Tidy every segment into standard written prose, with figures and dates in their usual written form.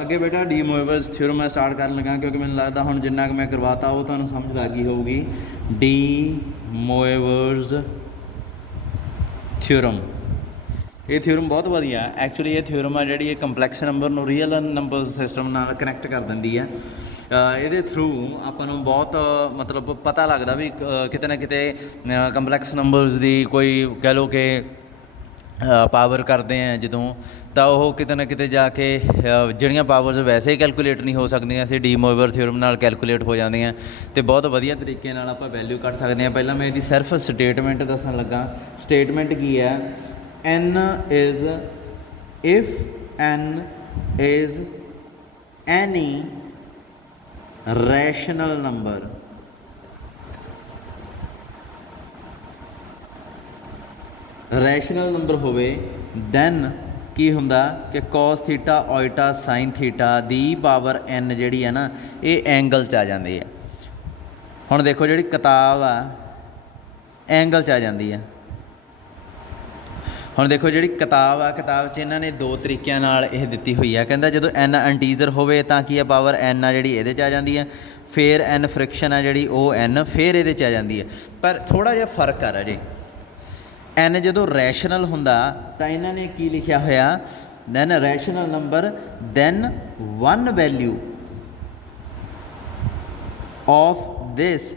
ਅੱਗੇ ਬੇਟਾ D ਮੋਇਵਰਸ theorem ਮੈਂ ਸਟਾਰਟ ਕਰਨ ਲੱਗਾ, ਕਿਉਂਕਿ ਮੈਨੂੰ ਲੱਗਦਾ ਹੁਣ ਜਿੰਨਾ ਕੁ ਮੈਂ ਕਰਵਾਤਾ ਉਹ ਤੁਹਾਨੂੰ ਸਮਝ ਲੱਗ ਗਈ ਹੋਊਗੀ। ਡੀ ਮੋਇਵਰਸ ਥਿਓਰਮ, ਇਹ ਥਿਓਰਮ ਬਹੁਤ ਵਧੀਆ ਐਕਚੁਅਲੀ। ਇਹ ਥਿਓਰਮ ਆ ਜਿਹੜੀ ਇਹ ਕੰਪਲੈਕਸ ਨੰਬਰ ਨੂੰ ਰੀਅਲ ਨੰਬਰ ਸਿਸਟਮ ਨਾਲ ਕਨੈਕਟ ਕਰ ਦਿੰਦੀ ਹੈ। ਇਹਦੇ ਥਰੂ ਆਪਾਂ ਨੂੰ ਬਹੁਤ ਮਤਲਬ ਪਤਾ ਲੱਗਦਾ ਵੀ ਕਿਤੇ ਨਾ ਕਿਤੇ ਕੰਪਲੈਕਸ ਨੰਬਰਸ ਦੀ ਕੋਈ ਕਹਿ ਲਓ ਕਿ ਪਾਵਰ ਕਰਦੇ ਆ ਜਦੋਂ, ਤਾਂ ਉਹ ਕਿਤੇ ਨਾ ਕਿਤੇ ਜਾ ਕੇ ਜਿਹੜੀਆਂ ਪਾਵਰਸ ਵੈਸੇ ਹੀ ਕੈਲਕੂਲੇਟ ਨਹੀਂ ਹੋ ਸਕਦੀਆਂ ਸੀ ਡੀ ਮੋਇਵਰ ਥਿਓਰਮ ਨਾਲ ਕੈਲਕੂਲੇਟ ਹੋ ਜਾਂਦੀਆਂ, ਅਤੇ ਬਹੁਤ ਵਧੀਆ ਤਰੀਕੇ ਨਾਲ ਆਪਾਂ ਵੈਲਿਊ ਕੱਢ ਸਕਦੇ ਹਾਂ। ਪਹਿਲਾਂ ਮੈਂ ਇਹਦੀ ਸਿਰਫ ਸਟੇਟਮੈਂਟ ਦੱਸਣ ਲੱਗਾ। ਸਟੇਟਮੈਂਟ ਕੀ ਹੈ? n is if n is any rational number, rational number ਹੋਵੇ ਦੈਨ ਕੀ ਹੁੰਦਾ ਕਿ ਕੋਸ ਥੀਟਾ ਓਇਟਾ ਸਾਈਨ ਥੀਟਾ ਦੀ ਪਾਵਰ n ਜਿਹੜੀ ਹੈ ਨਾ ਇਹ ਐਂਗਲ 'ਚ ਆ ਜਾਂਦੀ ਹੈ। ਹੁਣ ਦੇਖੋ ਜਿਹੜੀ ਕਿਤਾਬ ਆ ਐਂਗਲ 'ਚ ਆ ਜਾਂਦੀ ਆ। ਹੁਣ ਦੇਖੋ ਜਿਹੜੀ ਕਿਤਾਬ ਆ, ਕਿਤਾਬ 'ਚ ਇਹਨਾਂ ਨੇ ਦੋ ਤਰੀਕਿਆਂ ਨਾਲ ਇਹ ਦਿੱਤੀ ਹੋਈ ਆ। ਕਹਿੰਦਾ ਜਦੋਂ n ਇੰਟੀਜ਼ਰ ਹੋਵੇ ਤਾਂ ਕੀ ਆ ਪਾਵਰ n ਆ ਜਿਹੜੀ ਇਹਦੇ 'ਚ ਆ ਜਾਂਦੀ ਹੈ, ਫਿਰ n ਫ੍ਰਿਕਸ਼ਨ ਆ ਜਿਹੜੀ ਉਹ n ਫਿਰ ਇਹਦੇ 'ਚ ਆ ਜਾਂਦੀ ਹੈ। ਪਰ ਥੋੜ੍ਹਾ ਜਿਹਾ ਫਰਕ ਆ ਰਾਜੇ, n ਜਦੋਂ ਰੈਸ਼ਨਲ ਹੁੰਦਾ ਤਾਂ ਇਹਨਾਂ ਨੇ ਕੀ ਲਿਖਿਆ ਹੋਇਆ? Then rational number then one value of this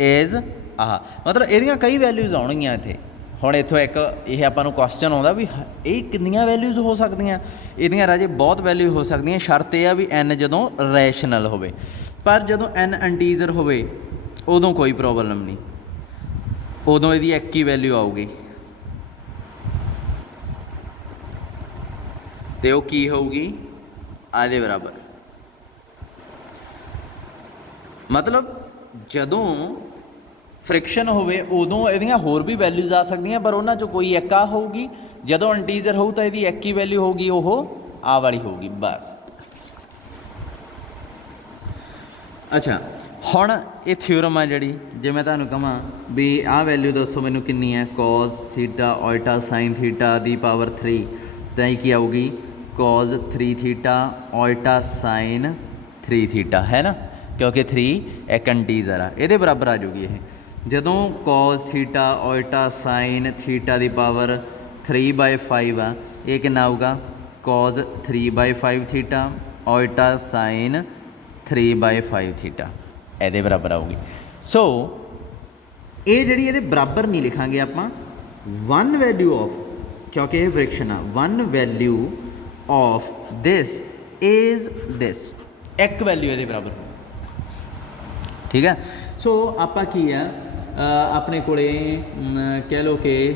is ਆਹ, ਮਤਲਬ ਇਹਦੀਆਂ ਕਈ ਵੈਲਿਊਜ਼ ਆਉਣਗੀਆਂ ਇੱਥੇ। ਹੁਣ ਇੱਥੋਂ ਇੱਕ ਇਹ ਆਪਾਂ ਨੂੰ ਕੁਐਸਚਨ ਆਉਂਦਾ ਵੀ ਇਹ ਕਿੰਨੀਆਂ ਵੈਲਿਊਜ਼ ਹੋ ਸਕਦੀਆਂ? ਇਹਦੀਆਂ ਰਾਜੇ ਬਹੁਤ ਵੈਲਿਊ ਹੋ ਸਕਦੀਆਂ, ਸ਼ਰਤ ਇਹ ਆ ਵੀ n ਜਦੋਂ ਰੈਸ਼ਨਲ ਹੋਵੇ। ਪਰ ਜਦੋਂ n ਇੰਟੀਜ਼ਰ ਹੋਵੇ ਉਦੋਂ ਕੋਈ ਪ੍ਰੋਬਲਮ ਨਹੀਂ, ਉਦੋਂ ਇਹਦੀ ਇੱਕ ਹੀ ਵੈਲਿਊ ਆਊਗੀ, ਅਤੇ ਉਹ ਕੀ ਹੋਊਗੀ? ਆਦੇ ਬਰਾਬਰ। ਮਤਲਬ ਜਦੋਂ ਫ੍ਰਿਕਸ਼ਨ ਹੋਵੇ ਉਦੋਂ ਇਹਦੀਆਂ ਹੋਰ ਵੀ ਵੈਲਿਊਜ਼ ਆ ਸਕਦੀਆਂ, ਪਰ ਉਹਨਾਂ 'ਚੋਂ ਕੋਈ ਇੱਕ ਆ ਹੋਊਗੀ। ਜਦੋਂ ਇੰਟੀਜ਼ਰ ਹੋਊ ਤਾਂ ਇਹਦੀ ਇੱਕ ਹੀ ਵੈਲਿਊ ਹੋਊਗੀ, ਉਹ ਆਹ ਵਾਲੀ ਹੋਊਗੀ ਬਸ। ਅੱਛਾ, ਹੁਣ ਇਹ ਥਿਓਰਮ ਆ ਜਿਹੜੀ, ਜੇ ਮੈਂ ਤੁਹਾਨੂੰ ਕਹਾਂ ਵੀ ਆਹ ਵੈਲਿਊ ਦੱਸੋ ਮੈਨੂੰ ਕਿੰਨੀ ਹੈ? ਕੋਸ ਥੀਟਾ ਓਇਟਾ ਸਾਈਨ ਥੀਟਾ ਦੀ ਪਾਵਰ 3, ਤਾਂ ਇਹ ਕੀ ਆਊਗੀ? ਕੋਸ 3 ਥੀਟਾ ਓਇਟਾ ਸਾਈਨ 3 ਥੀਟਾ, ਹੈ ਨਾ, ਕਿਉਂਕਿ 3 ਇੱਕ ਇੰਟੀਜ਼ਰ ਆ, ਇਹਦੇ ਬਰਾਬਰ ਆ ਜਾਊਗੀ ਇਹ। ਜਦੋਂ ਕੋਸ ਥੀਟਾ ਓਇਟਾ ਸਾਈਨ ਥੀਟਾ ਦੀ ਪਾਵਰ 3/5 ਆ, ਇਹ ਕਿੰਨਾ ਆਊਗਾ? ਕੋਸ 3/5 ਥੀਟਾ ਓਇਟਾ ਸਾਈਨ 3/5 ਥੀਟਾ, ਇਹਦੇ ਬਰਾਬਰ ਆਊਗੀ। ਸੋ ਇਹ ਜਿਹੜੀ ਇਹਦੇ ਬਰਾਬਰ ਨਹੀਂ ਲਿਖਾਂਗੇ ਆਪਾਂ, ਵਨ ਵੈਲਿਊ ਆਫ, ਕਿਉਂਕਿ ਇਹ ਫ੍ਰਿਕਸ਼ਨ ਆ, one value of this is this, ਇੱਕ ਵੈਲਿਊ ਇਹਦੇ ਬਰਾਬਰ, ਠੀਕ ਹੈ। ਸੋ ਆਪਾਂ ਕੀ ਆ ਆਪਣੇ ਕੋਲੇ ਕਹਿ ਲਓ ਕਿ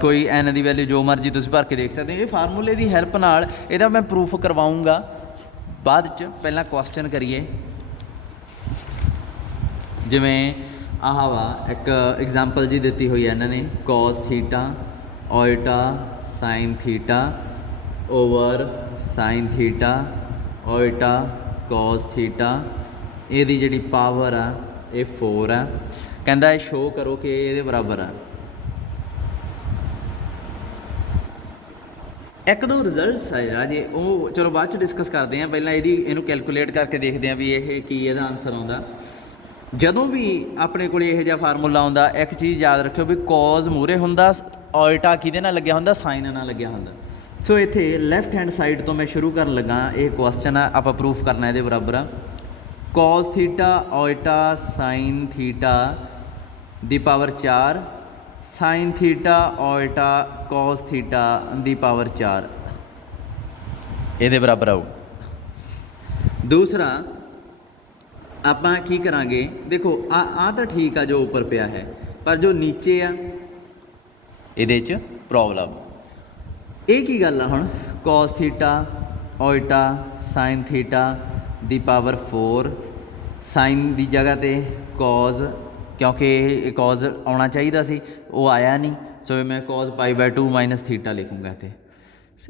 ਕੋਈ n ਦੀ ਵੈਲਿਊ ਜੋ ਮਰਜ਼ੀ ਤੁਸੀਂ ਭਰ ਕੇ ਦੇਖ ਸਕਦੇ ਹੋ। ਇਹ ਫਾਰਮੂਲੇ ਦੀ ਹੈਲਪ ਨਾਲ ਇਹਦਾ ਮੈਂ ਪ੍ਰੂਫ ਕਰਵਾਊਂਗਾ ਬਾਅਦ 'ਚ। ਪਹਿਲਾਂ ਕੁਐਸਚਨ ਕਰੀਏ, ਜਿਵੇਂ ਆਹ ਵਾ ਇੱਕ ਐਗਜ਼ਾਮਪਲ ਜੀ ਦਿੱਤੀ ਹੋਈ ਹੈ ਇਹਨਾਂ ਨੇ, cos theta iota sine theta over sine theta iota cos theta, ਇਹਦੀ ਜਿਹੜੀ ਪਾਵਰ ਆ ਇਹ 4 ਆ। ਕਹਿੰਦਾ ਇਹ ਸ਼ੋਅ ਕਰੋ ਕਿ ਇਹਦੇ ਬਰਾਬਰ ਆ। ਇੱਕ ਦੋ ਰਿਜ਼ਲਟਸ ਆ ਜਿਹੜਾ ਜੇ ਉਹ ਚਲੋ ਬਾਅਦ 'ਚ ਡਿਸਕਸ ਕਰਦੇ ਹਾਂ, ਪਹਿਲਾਂ ਇਹਨੂੰ ਕੈਲਕੂਲੇਟ ਕਰਕੇ ਦੇਖਦੇ ਹਾਂ ਵੀ ਇਹ ਕੀ ਇਹਦਾ ਆਨਸਰ ਆਉਂਦਾ। ਜਦੋਂ ਵੀ ਆਪਣੇ ਕੋਲ ਇਹੋ ਜਿਹਾ ਫਾਰਮੂਲਾ ਆਉਂਦਾ, ਇੱਕ ਚੀਜ਼ ਯਾਦ ਰੱਖਿਓ ਵੀ ਕੋਜ਼ ਮੂਹਰੇ ਹੁੰਦਾ, ਓਇਟਾ ਕਿਹਦੇ ਨਾਲ ਲੱਗਿਆ ਹੁੰਦਾ? ਸਾਈਨ ਨਾਲ ਲੱਗਿਆ ਹੁੰਦਾ। ਸੋ ਇੱਥੇ ਲੈਫਟ ਹੈਂਡ ਸਾਈਡ ਤੋਂ ਮੈਂ ਸ਼ੁਰੂ ਕਰਨ ਲੱਗਾ। ਇਹ ਕੁਐਸਚਨ ਆ, ਆਪਾਂ ਪ੍ਰੂਫ ਕਰਨਾ ਇਹਦੇ ਬਰਾਬਰ ਆ। ਕੋਸ ਥੀਟਾ ਓਇਟਾ ਸਾਈਨ ਥੀਟਾ ਦੀ power 4 sign theta iota cos theta ਦੀ ਪਾਵਰ 4, ਇਹਦੇ ਬਰਾਬਰ ਆਊ। ਦੂਸਰਾ ਆਪਾਂ ਕੀ ਕਰਾਂਗੇ? ਦੇਖੋ ਆ ਤਾਂ ਠੀਕ ਆ ਜੋ ਉੱਪਰ ਪਿਆ ਹੈ, ਪਰ ਜੋ ਨੀਚੇ ਆ ਇਹਦੇ 'ਚ ਪ੍ਰੋਬਲਮ। ਇਹ ਕੀ ਗੱਲ ਆ? ਹੁਣ ਕੋਸ ਥੀਟਾ ਓਇਟਾ ਸਾਈਨ ਥੀਟਾ ਦੀ ਪਾਵਰ 4, ਸਾਈਨ ਦੀ ਜਗ੍ਹਾ 'ਤੇ ਕੋਜ਼, ਕਿਉਂਕਿ ਇਹ ਕੋਜ਼ ਆਉਣਾ ਚਾਹੀਦਾ ਸੀ, ਉਹ ਆਇਆ ਨਹੀਂ, ਸੋ ਮੈਂ ਕੋਜ਼ π/2 ਮਾਈਨਸ ਥੀਟਾ ਲਿਖੂੰਗਾ ਇੱਥੇ।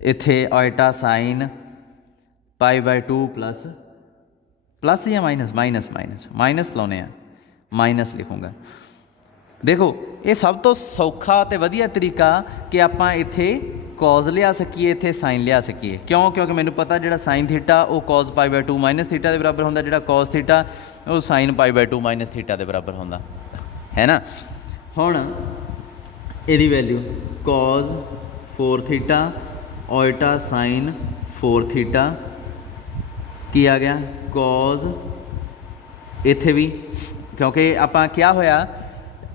ਇੱਥੇ ਓਇਟਾ ਸਾਈਨ π/2 ਪਲੱਸ ਜਾਂ ਮਾਈਨਸ ਲਾਉਣੇ ਆ, ਮਾਈਨਸ ਲਿਖੂੰਗਾ। ਦੇਖੋ ਇਹ ਸਭ ਤੋਂ ਸੌਖਾ ਅਤੇ ਵਧੀਆ ਤਰੀਕਾ ਕਿ ਆਪਾਂ ਇੱਥੇ कॉज लिया सकीए इत्थे साइन लिया सकीए। क्यों? क्योंकि मैनूं पता जिहड़ा साइन थीटा वो cos pi by 2 minus theta के बराबर होंदा, जिहड़ा कॉज थीटा वो sine pi by 2 minus theta के बराबर होंदा है ना। हुण इहदी value cos 4 theta iota sine 4 theta की आ गया कॉज, इत्थे भी क्योंकि आपां क्या होया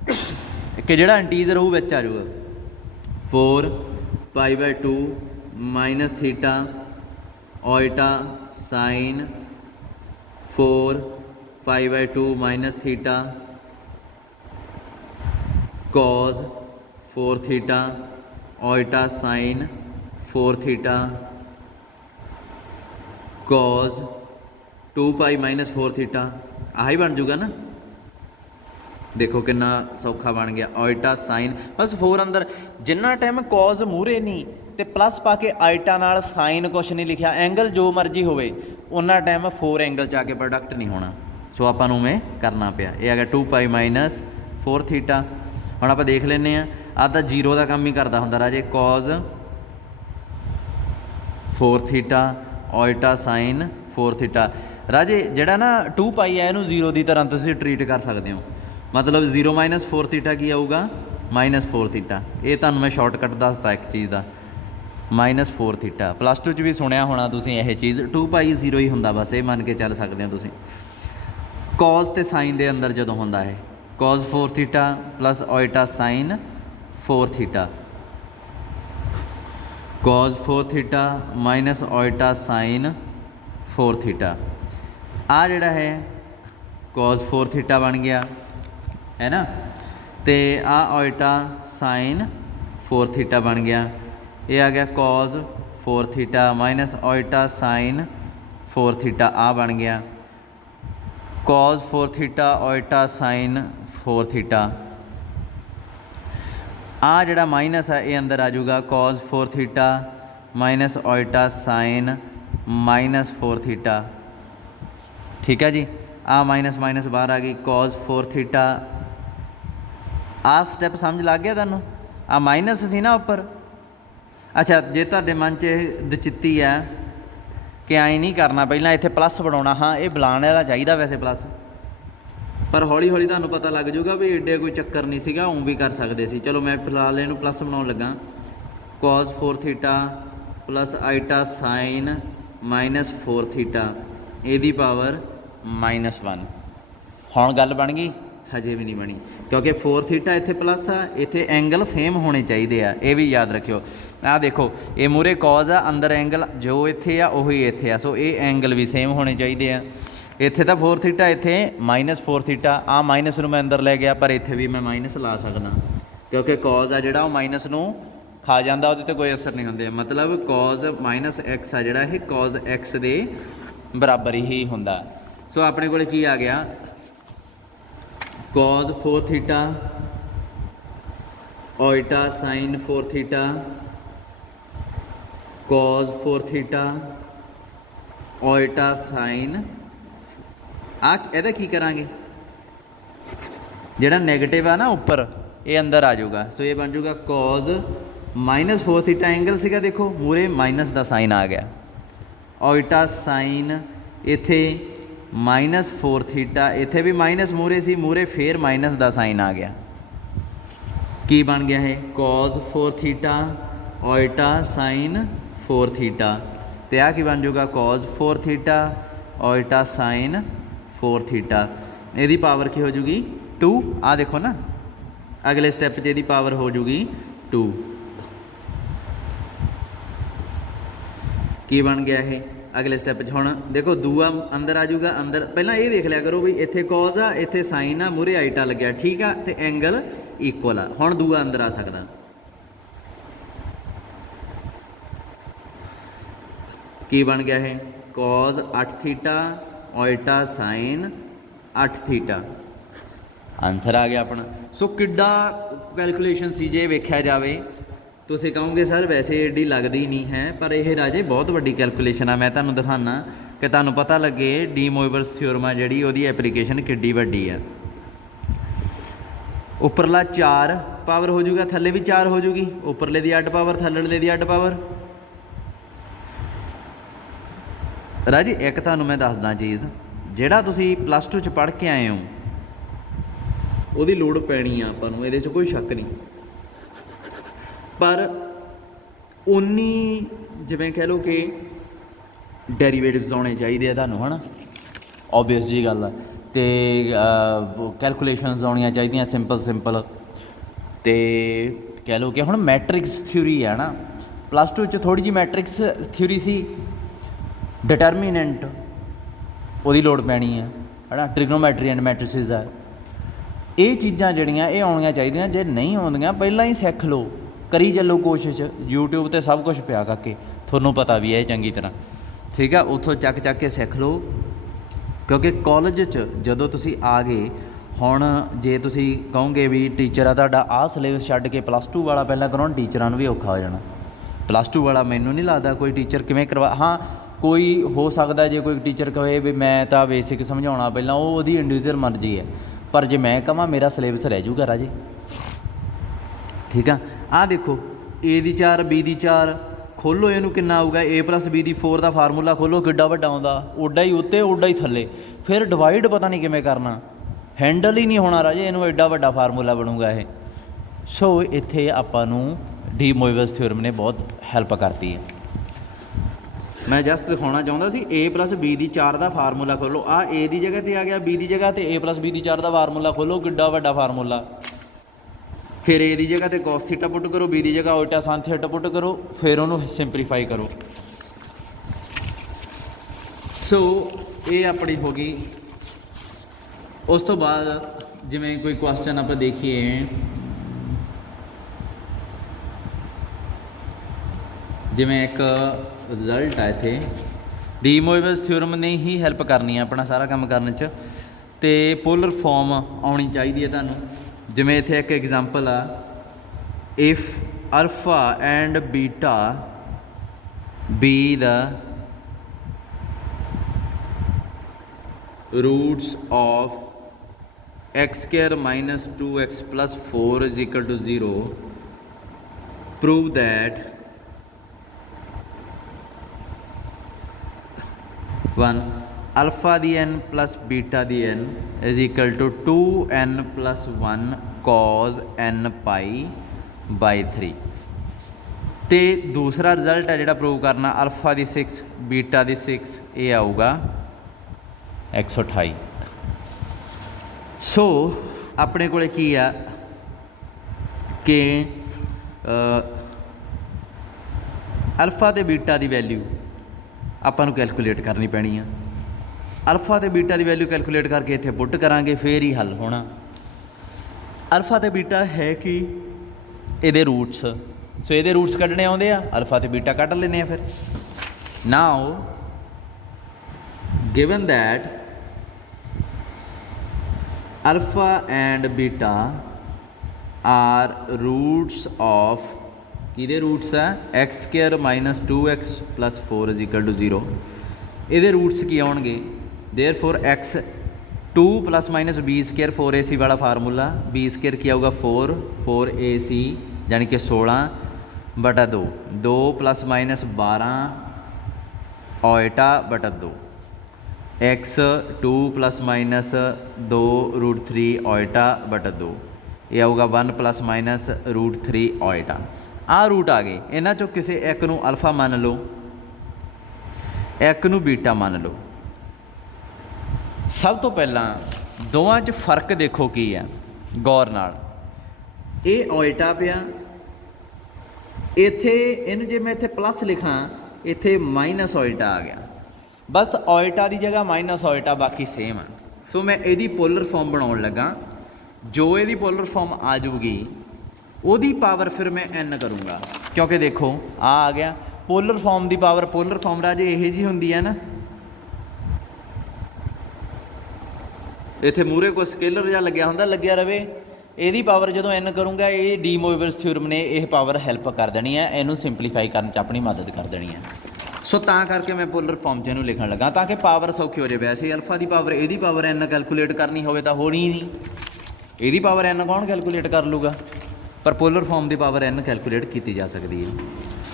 कि जिहड़ा इंटीजर होऊ विच आ जाऊगा 4 pi by 2 minus theta iota sine 4 pi by 2 minus theta cos 4 theta iota sine 4 theta cos 2 pi minus 4 theta आही बन जूगा ना। देखो कितना सौखा बन गया ओल्टा साइन बस 4 अंदर जिन्ना टाइम कॉज मूहरे नहीं तो प्लस पा के आइटा नाल साइन कुछ नहीं लिखा एंगल जो मर्जी होवे उन्ना टाइम 4 एंगल च आके प्रोडक्ट नहीं होना। सो आपां नूं में करना पिया ये आ गया 2 पाई माइनस 4 थीटा। हुण आपां देख लैंदे आ तां जीरो का काम ही करदा हुंदा राजे cause 4 theta iota sine 4 theta राजे जिहड़ा ना 2 पाई है इहनूं जीरो की तरह तुसीं ट्रीट कर सकते हो मतलब 0 माइनस 4 थीटा की आऊगा माइनस 4 थीटा। ये तुहानूं मैं शॉर्टकट दसता एक चीज़ का माइनस 4 थीटा प्लस 2 च भी सुनिया होना तुसीं यह चीज़ 2 पाई जीरो ही हुंदा बस ये मन के चल सकते हो तुसीं। कॉज ते साइन दे अंदर जदों हुंदा है cos 4 theta plus iota sine 4 theta cos 4 theta minus iota sine 4 theta आ जिहड़ा है कॉज 4 थीटा बन गया है ना तो आ ओल्टा साइन 4 थीटा बन गया। ये आ गया cos 4 theta minus iota sine 4 theta आ बन गया cos 4 theta iota sine 4 theta आ जिहड़ा माइनस है ये अंदर आ जाऊगा cos 4 theta minus iota sine minus 4 theta. ठीक है जी आ माइनस माइनस बाहर आ गई कॉज 4 थीटा आ स्टैप समझ लग गया तुहानूं आ माइनस सी ना उपर। अच्छा जे तुहाडे मन च दचित्ती है कि ऐ नहीं करना पहलां इत्थे प्लस बनाउणा हाँ ये बुलाने वाला चाहिए वैसे प्लस पर हौली हौली तुहानूं पता लग जाऊगा भी एडे कोई चक्कर नहीं सीगा उं भी कर सकते सी। चलो मैं फिलहाल इहनूं प्लस बनाउण लगा cos 4 theta plus iota sine minus 4 theta इहदी पावर -1। हुण गल बन गई हजे भी नहीं बनी क्योंकि 4 थीटा इत्थे प्लस आ इत्थे एंगल सेम होने चाहिए आ ये भी याद रखियो। आ देखो ये मूहरे कॉज आ अंदर एंगल जो इत्थे आ उही इत्थे आ सो ये एंगल भी सेम होने चाहिए आ। इत्थे तो 4 थीटा इत्थे -4 थीटा आ माइनस नूं मैं अंदर लै गया पर इत्थे भी मैं माइनस ला सकदा क्योंकि कॉज आ जिहड़ा माइनस नूं खा जाता वो कोई असर नहीं होंगे मतलब कॉज माइनस एक्स आ जिहड़ा ये कॉज एक्स दे बराबर ही हुंदा। सो अपने कोल की आ गया cos 4 theta iota sine 4 theta cos 4 theta iota sine आ ਇਹਦਾ की करांगे ਜਿਹੜਾ नैगेटिव आ ना उपर ये अंदर आ जाऊगा। सो ये बन जाऊगा कॉज -4 थीटा एंगल सीगा देखो मूरे माइनस का साइन आ गया ओल्टा साइन इत्थे -4 थीटा इत्थे भी माइनस मूरे सी मूरे फिर माइनस का साइन आ गया की बन गया है cos 4 theta iota sine 4 theta तो आ की बन जाऊगा cos 4 theta iota sine 4 theta यदी पावर की हो जूगी 2 आ देखो ना अगले स्टैप च यदी पावर हो जूगी 2 की बन गया है अगले स्टैप च। हुण देखो दूआ अंदर आ जाऊगा अंदर पहला ये देख लिया करो भी इत्थे कॉज आ इत्थे साइन आ मूहरे आइटा लग्या ठीक आ तो एंगल इक्वल आ। हुण दूआ अंदर आ सकदा की बन गया है cos 8 theta iota sine 8 theta answer आ गया अपना। सो किड्डा कैलकुलेशन सी जे वेख्या जाए तुसीं कहोगे सर वैसे एडी लगती नहीं है पर यह राजे बहुत वड्डी कैलकुलेशन आ। मैं तुहानूं दिखाना कि तुहानूं पता लगे डी मोइवर्स थ्योरम आ जिहड़ी उहदी एप्लीकेशन किड्डी वड्डी है। ਉੱਪਰਲਾ 4 ਪਾਵਰ ਹੋ ਜਾਊਗਾ, ਥੱਲੇ ਵੀ 4 ਹੋ ਜੂਗੀ, ਉੱਪਰਲੇ ਦੀ 8 ਪਾਵਰ, ਥੱਲੜੇ ਦੀ 8 ਪਾਵਰ। ਰਾਜੀ ਇੱਕ ਤੁਹਾਨੂੰ ਮੈਂ ਦੱਸਦਾ ਚੀਜ਼, ਜਿਹੜਾ ਤੁਸੀਂ +2 'ਚ ਪੜ੍ਹ ਕੇ ਆਏ ਹੋ ਉਹਦੀ ਲੋੜ ਪੈਣੀ ਆ ਆਪਾਂ ਨੂੰ, ਇਹਦੇ 'ਚ ਕੋਈ ਸ਼ੱਕ ਨਹੀਂ। ਪਰ ਉਨੀ ਜਿਵੇਂ ਕਹਿ ਲਓ ਕਿ ਡੈਰੀਵੇਟਿਵਸ ਆਉਣੇ ਚਾਹੀਦੇ ਆ ਤੁਹਾਨੂੰ, ਹੈ ਨਾ, ਓਬਵੀਅਸ ਜੀ ਗੱਲ ਆ। ਅਤੇ ਕੈਲਕੂਲੇਸ਼ਨਸ ਆਉਣੀਆਂ ਚਾਹੀਦੀਆਂ ਸਿੰਪਲ। ਅਤੇ ਕਹਿ ਲਓ ਕਿ ਹੁਣ ਮੈਟ੍ਰਿਕਸ ਥਿਊਰੀ ਹੈ ਨਾ, +2 'ਚ ਥੋੜ੍ਹੀ ਜਿਹੀ ਮੈਟ੍ਰਿਕਸ ਥਿਊਰੀ ਸੀ, ਡਿਟਰਮੀਨੈਂਟ ਉਹਦੀ ਲੋੜ ਪੈਣੀ ਹੈ ਨਾ, ਟ੍ਰਿਗਨੋਮੈਟਰੀ ਐਂਡ ਮੈਟ੍ਰਿਸਿਸ ਆ। ਇਹ ਚੀਜ਼ਾਂ ਜਿਹੜੀਆਂ ਇਹ ਆਉਣੀਆਂ ਚਾਹੀਦੀਆਂ, ਜੇ ਨਹੀਂ ਆਉਂਦੀਆਂ ਪਹਿਲਾਂ ਹੀ ਸਿੱਖ ਲਓ, ਕਰੀ ਚੱਲੋ ਕੋਸ਼ਿਸ਼। YouTube 'ਤੇ ਸਭ ਕੁਛ ਪਿਆ ਕਾਕੇ, ਤੁਹਾਨੂੰ ਪਤਾ ਵੀ ਹੈ ਚੰਗੀ ਤਰ੍ਹਾਂ, ਠੀਕ ਆ। ਉੱਥੋਂ ਚੱਕ ਕੇ ਸਿੱਖ ਲਓ, ਕਿਉਂਕਿ ਕਾਲਜ 'ਚ ਜਦੋਂ ਤੁਸੀਂ ਆ ਗਏ ਹੁਣ, ਜੇ ਤੁਸੀਂ ਕਹੋਗੇ ਵੀ ਟੀਚਰ ਆ ਤੁਹਾਡਾ ਆਹ ਸਿਲੇਬਸ ਛੱਡ ਕੇ +2 ਵਾਲਾ ਪਹਿਲਾਂ ਕਰਾਉਣ, ਟੀਚਰਾਂ ਨੂੰ ਵੀ ਔਖਾ ਹੋ ਜਾਣਾ। +2 ਵਾਲਾ ਮੈਨੂੰ ਨਹੀਂ ਲੱਗਦਾ ਕੋਈ ਟੀਚਰ ਕਿਵੇਂ ਕਰਵਾ, ਹਾਂ ਕੋਈ ਹੋ ਸਕਦਾ ਜੇ ਕੋਈ ਟੀਚਰ ਕਹੇ ਵੀ ਮੈਂ ਤਾਂ ਬੇਸਿਕ ਸਮਝਾਉਣਾ ਪਹਿਲਾਂ, ਉਹ ਉਹਦੀ ਇੰਡੀਵਿਜੂਅਲ ਮਰਜ਼ੀ ਹੈ। ਪਰ ਜੇ ਮੈਂ ਕਹਾਂ ਮੇਰਾ ਸਿਲੇਬਸ ਰਹਿ ਜੂਗਾ ਰਾਜੇ, ਠੀਕ ਆ। ਆਹ ਦੇਖੋ A ਦੀ 4 B ਦੀ 4, ਖੋਲ੍ਹੋ ਇਹਨੂੰ ਕਿੰਨਾ ਆਊਗਾ, A+B ਦੀ 4 ਦਾ ਫਾਰਮੂਲਾ ਖੋਲ੍ਹੋ ਕਿੱਡਾ ਵੱਡਾ ਆਉਂਦਾ, ਉੱਡਾ ਹੀ ਉੱਤੇ ਉੱਡਾ ਹੀ ਥੱਲੇ। ਫਿਰ ਡਿਵਾਈਡ ਪਤਾ ਨਹੀਂ ਕਿਵੇਂ ਕਰਨਾ, ਹੈਂਡਲ ਹੀ ਨਹੀਂ ਹੋਣਾ ਰਾਜੇ, ਇਹਨੂੰ ਐਡਾ ਵੱਡਾ ਫਾਰਮੂਲਾ ਬਣੂਗਾ ਇਹ। ਸੋ ਇੱਥੇ ਆਪਾਂ ਨੂੰ ਡੀ ਮੋਇਵਸ ਥਿਓਰਮ ਨੇ ਬਹੁਤ ਹੈਲਪ ਕਰਤੀ ਹੈ। ਮੈਂ ਜਸਟ ਦਿਖਾਉਣਾ ਚਾਹੁੰਦਾ ਸੀ, A+B ਦੀ 4 ਦਾ ਫਾਰਮੂਲਾ ਖੋਲ੍ਹੋ, ਆਹ A ਦੀ ਜਗ੍ਹਾ 'ਤੇ ਆ ਗਿਆ B ਦੀ ਜਗ੍ਹਾ 'ਤੇ, A+B ਦੀ 4 ਦਾ ਫਾਰਮੂਲਾ ਖੋਲ੍ਹੋ ਕਿੱਡਾ ਵੱਡਾ ਫਾਰਮੂਲਾ। ਫਿਰ A ਦੀ ਜਗ੍ਹਾ 'ਤੇ cos θ ਪੁੱਟ ਕਰੋ, B ਦੀ ਜਗ੍ਹਾ ਉਲਟਾ sin θ ਪੁੱਟ ਕਰੋ, ਫਿਰ ਉਹਨੂੰ ਸਿੰਪਲੀਫਾਈ ਕਰੋ। ਸੋ ਇਹ ਆਪਣੀ ਹੋ ਗਈ। ਉਸ ਤੋਂ ਬਾਅਦ ਜਿਵੇਂ ਕੋਈ ਕੁਐਸਚਨ ਆਪਾਂ ਦੇਖੀਏ, ਜਿਵੇਂ ਇੱਕ ਰਿਜ਼ਲਟ ਆ ਇੱਥੇ, ਡੀ ਮੋਇਵਸ ਥਿਓਰਮ ਨੇ ਹੀ ਹੈਲਪ ਕਰਨੀ ਆ ਆਪਣਾ ਸਾਰਾ ਕੰਮ ਕਰਨ 'ਚ, ਅਤੇ ਪੋਲਰ ਫੋਰਮ ਆਉਣੀ ਚਾਹੀਦੀ ਹੈ ਤੁਹਾਨੂੰ। ਜਿਵੇਂ ਇੱਥੇ ਇੱਕ ਐਗਜ਼ਾਮਪਲ ਆ, if alpha and beta be the roots of x² - 2x + 4 = 0, prove that 1 alpha the n + beta the n = 2n + 1 cos n π/3। ਅਤੇ ਦੂਸਰਾ ਰਿਜ਼ਲਟ ਹੈ ਜਿਹੜਾ ਪ੍ਰੂਵ ਕਰਨਾ, ਅਲਫਾ ਦੀ 6 ਬੀਟਾ ਦੀ 6, ਇਹ ਆਊਗਾ 128। ਸੋ ਆਪਣੇ ਕੋਲ ਕੀ ਆ ਕਿ ਅਲਫਾ ਅਤੇ ਬੀਟਾ ਦੀ ਵੈਲਿਊ ਆਪਾਂ ਨੂੰ ਕੈਲਕੂਲੇਟ ਕਰਨੀ ਪੈਣੀ ਆ। ਅਲਫਾ ਅਤੇ ਬੀਟਾ ਦੀ ਵੈਲਿਊ ਕੈਲਕੂਲੇਟ ਕਰਕੇ ਇੱਥੇ ਪੁੱਟ ਕਰਾਂਗੇ, ਫਿਰ ਹੀ ਹੱਲ ਹੋਣਾ। ਅਲਫਾ ਅਤੇ ਬੀਟਾ ਹੈ ਕਿ ਇਹਦੇ ਰੂਟਸ, ਸੋ ਇਹਦੇ ਰੂਟਸ ਕੱਢਣੇ ਆਉਂਦੇ ਆ, ਅਲਫਾ ਅਤੇ ਬੀਟਾ ਕੱਢ ਲੈਂਦੇ ਆ। ਫਿਰ now given that alpha and beta are roots of, ਕਿਹਦੇ ਰੂਟਸ ਆ, x² - 2x + 4 = 0। ਇਹਦੇ ਰੂਟਸ ਕੀ ਆਉਣਗੇ, ਦੇਅਰਫੋਰ x 2 ± b² 4ac ਵਾਲਾ ਫਾਰਮੂਲਾ, b² ਕੀ ਆਊਗਾ 4, 4ac ਯਾਨੀ ਕਿ 16/2, 2 ± 12 /2, x 2 ± 2 √3 /2, ਇਹ ਆਊਗਾ 1 ± √3 ਆਹ ਰੂਟ ਆ ਗਏ। ਇਹਨਾਂ 'ਚੋਂ ਕਿਸੇ ਇੱਕ ਨੂੰ ਅਲਫਾ ਮੰਨ ਲਓ, ਇੱਕ ਨੂੰ ਬੀਟਾ ਮੰਨ ਲਓ। ਸਭ ਤੋਂ ਪਹਿਲਾਂ ਦੋਵਾਂ 'ਚ ਫਰਕ ਦੇਖੋ ਕੀ ਆ, ਗੌਰ ਨਾਲ। ਇਹ ਓਇਟਾ ਪਿਆ ਇੱਥੇ, ਇਹਨੂੰ ਜੇ ਮੈਂ ਇੱਥੇ ਪਲੱਸ ਲਿਖਾਂ, ਇੱਥੇ ਮਾਈਨਸ ਓਇਟਾ ਆ ਗਿਆ। ਬਸ ਓਇਟਾ ਦੀ ਜਗ੍ਹਾ ਮਾਈਨਸ ਓਇਟਾ, ਬਾਕੀ ਸੇਮ ਆ। ਸੋ ਮੈਂ ਇਹਦੀ ਪੋਲਰ ਫਾਰਮ ਬਣਾਉਣ ਲੱਗਾ। ਜੋ ਇਹਦੀ ਪੋਲਰ ਫਾਰਮ ਆ ਜਾਊਗੀ ਉਹਦੀ ਪਾਵਰ ਫਿਰ ਮੈਂ n ਕਰੂੰਗਾ, ਕਿਉਂਕਿ ਦੇਖੋ ਆ ਗਿਆ ਪੋਲਰ ਫਾਰਮ ਦੀ ਪਾਵਰ। ਪੋਲਰ ਫਾਰਮ ਰਾਜੇ ਇਹੋ ਜਿਹੀ ਹੁੰਦੀ ਹੈ ਨਾ, ਇੱਥੇ ਮੂਹਰੇ ਕੋਈ ਸਕੇਲਰ ਜਿਹਾ ਲੱਗਿਆ ਹੁੰਦਾ, ਲੱਗਿਆ ਰਵੇ। ਇਹਦੀ ਪਾਵਰ ਜਦੋਂ n ਕਰੂੰਗਾ, ਇਹ ਡੀ ਮੋਇਵਸ ਥਿਓਰਮ ਨੇ ਇਹ ਪਾਵਰ ਹੈਲਪ ਕਰ ਦੇਣੀ ਹੈ, ਇਹਨੂੰ ਸਿੰਪਲੀਫਾਈ ਕਰਨ 'ਚ ਆਪਣੀ ਮਦਦ ਕਰ ਦੇਣੀ ਹੈ। ਸੋ ਤਾਂ ਕਰਕੇ ਮੈਂ ਪੋਲਰ ਫਾਰਮ 'ਚ ਇਹਨੂੰ ਲਿਖਣ ਲੱਗਾ, ਤਾਂ ਕਿ ਪਾਵਰ ਸੌਖੀ ਹੋ ਜਾਵੇ। ਵੈਸੇ ਅਲਫਾ ਦੀ ਪਾਵਰ ਇਹਦੀ ਪਾਵਰ n ਕੈਲਕੂਲੇਟ ਕਰਨੀ ਹੋਵੇ ਤਾਂ ਹੋਣੀ ਹੀ ਨਹੀਂ, ਇਹਦੀ ਪਾਵਰ n ਕੌਣ ਕੈਲਕੂਲੇਟ ਕਰ ਲੂਗਾ, ਪਰ ਪੋਲਰ ਫਾਰਮ ਦੀ ਪਾਵਰ n ਕੈਲਕੂਲੇਟ ਕੀਤੀ ਜਾ ਸਕਦੀ ਹੈ।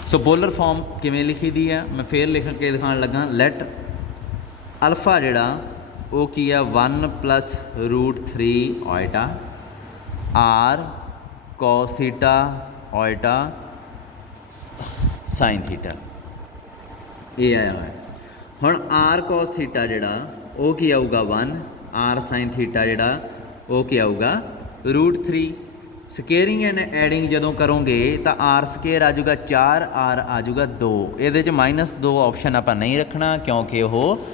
ਸੋ ਪੋਲਰ ਫਾਰਮ ਕਿਵੇਂ ਲਿਖੀ ਦੀ ਆ, ਮੈਂ ਫੇਰ ਲਿਖ ਕੇ ਦਿਖਾਉਣ ਲੱਗਾ। ਲੈਟ ਅਲਫਾ ਜਿਹੜਾ ਉਹ ਕੀ ਆ 1 + √3 iota r cos theta iota sine theta, ਇਹ ਆਇਆ ਹੋਇਆ। ਹੁਣ r cos ਥੀਟਾ ਜਿਹੜਾ ਉਹ ਕੀ ਆਊਗਾ 1, r ਸਾਈਨ ਥੀਟਾ ਜਿਹੜਾ ਉਹ ਕੀ ਆਊਗਾ √3। ਸਕੇਅਰਿੰਗ ਐਂਡ ਐਡਿੰਗ ਜਦੋਂ ਕਰੋਗੇ ਤਾਂ r ਸਕੇਅਰ ਆ ਜਾਊਗਾ 4, r ਆ ਜਾਊਗਾ 2। ਇਹਦੇ 'ਚ -2 ਆਪਸ਼ਨ ਆਪਾਂ ਨਹੀਂ ਰੱਖਣਾ ਕਿਉਂਕਿ ਉਹ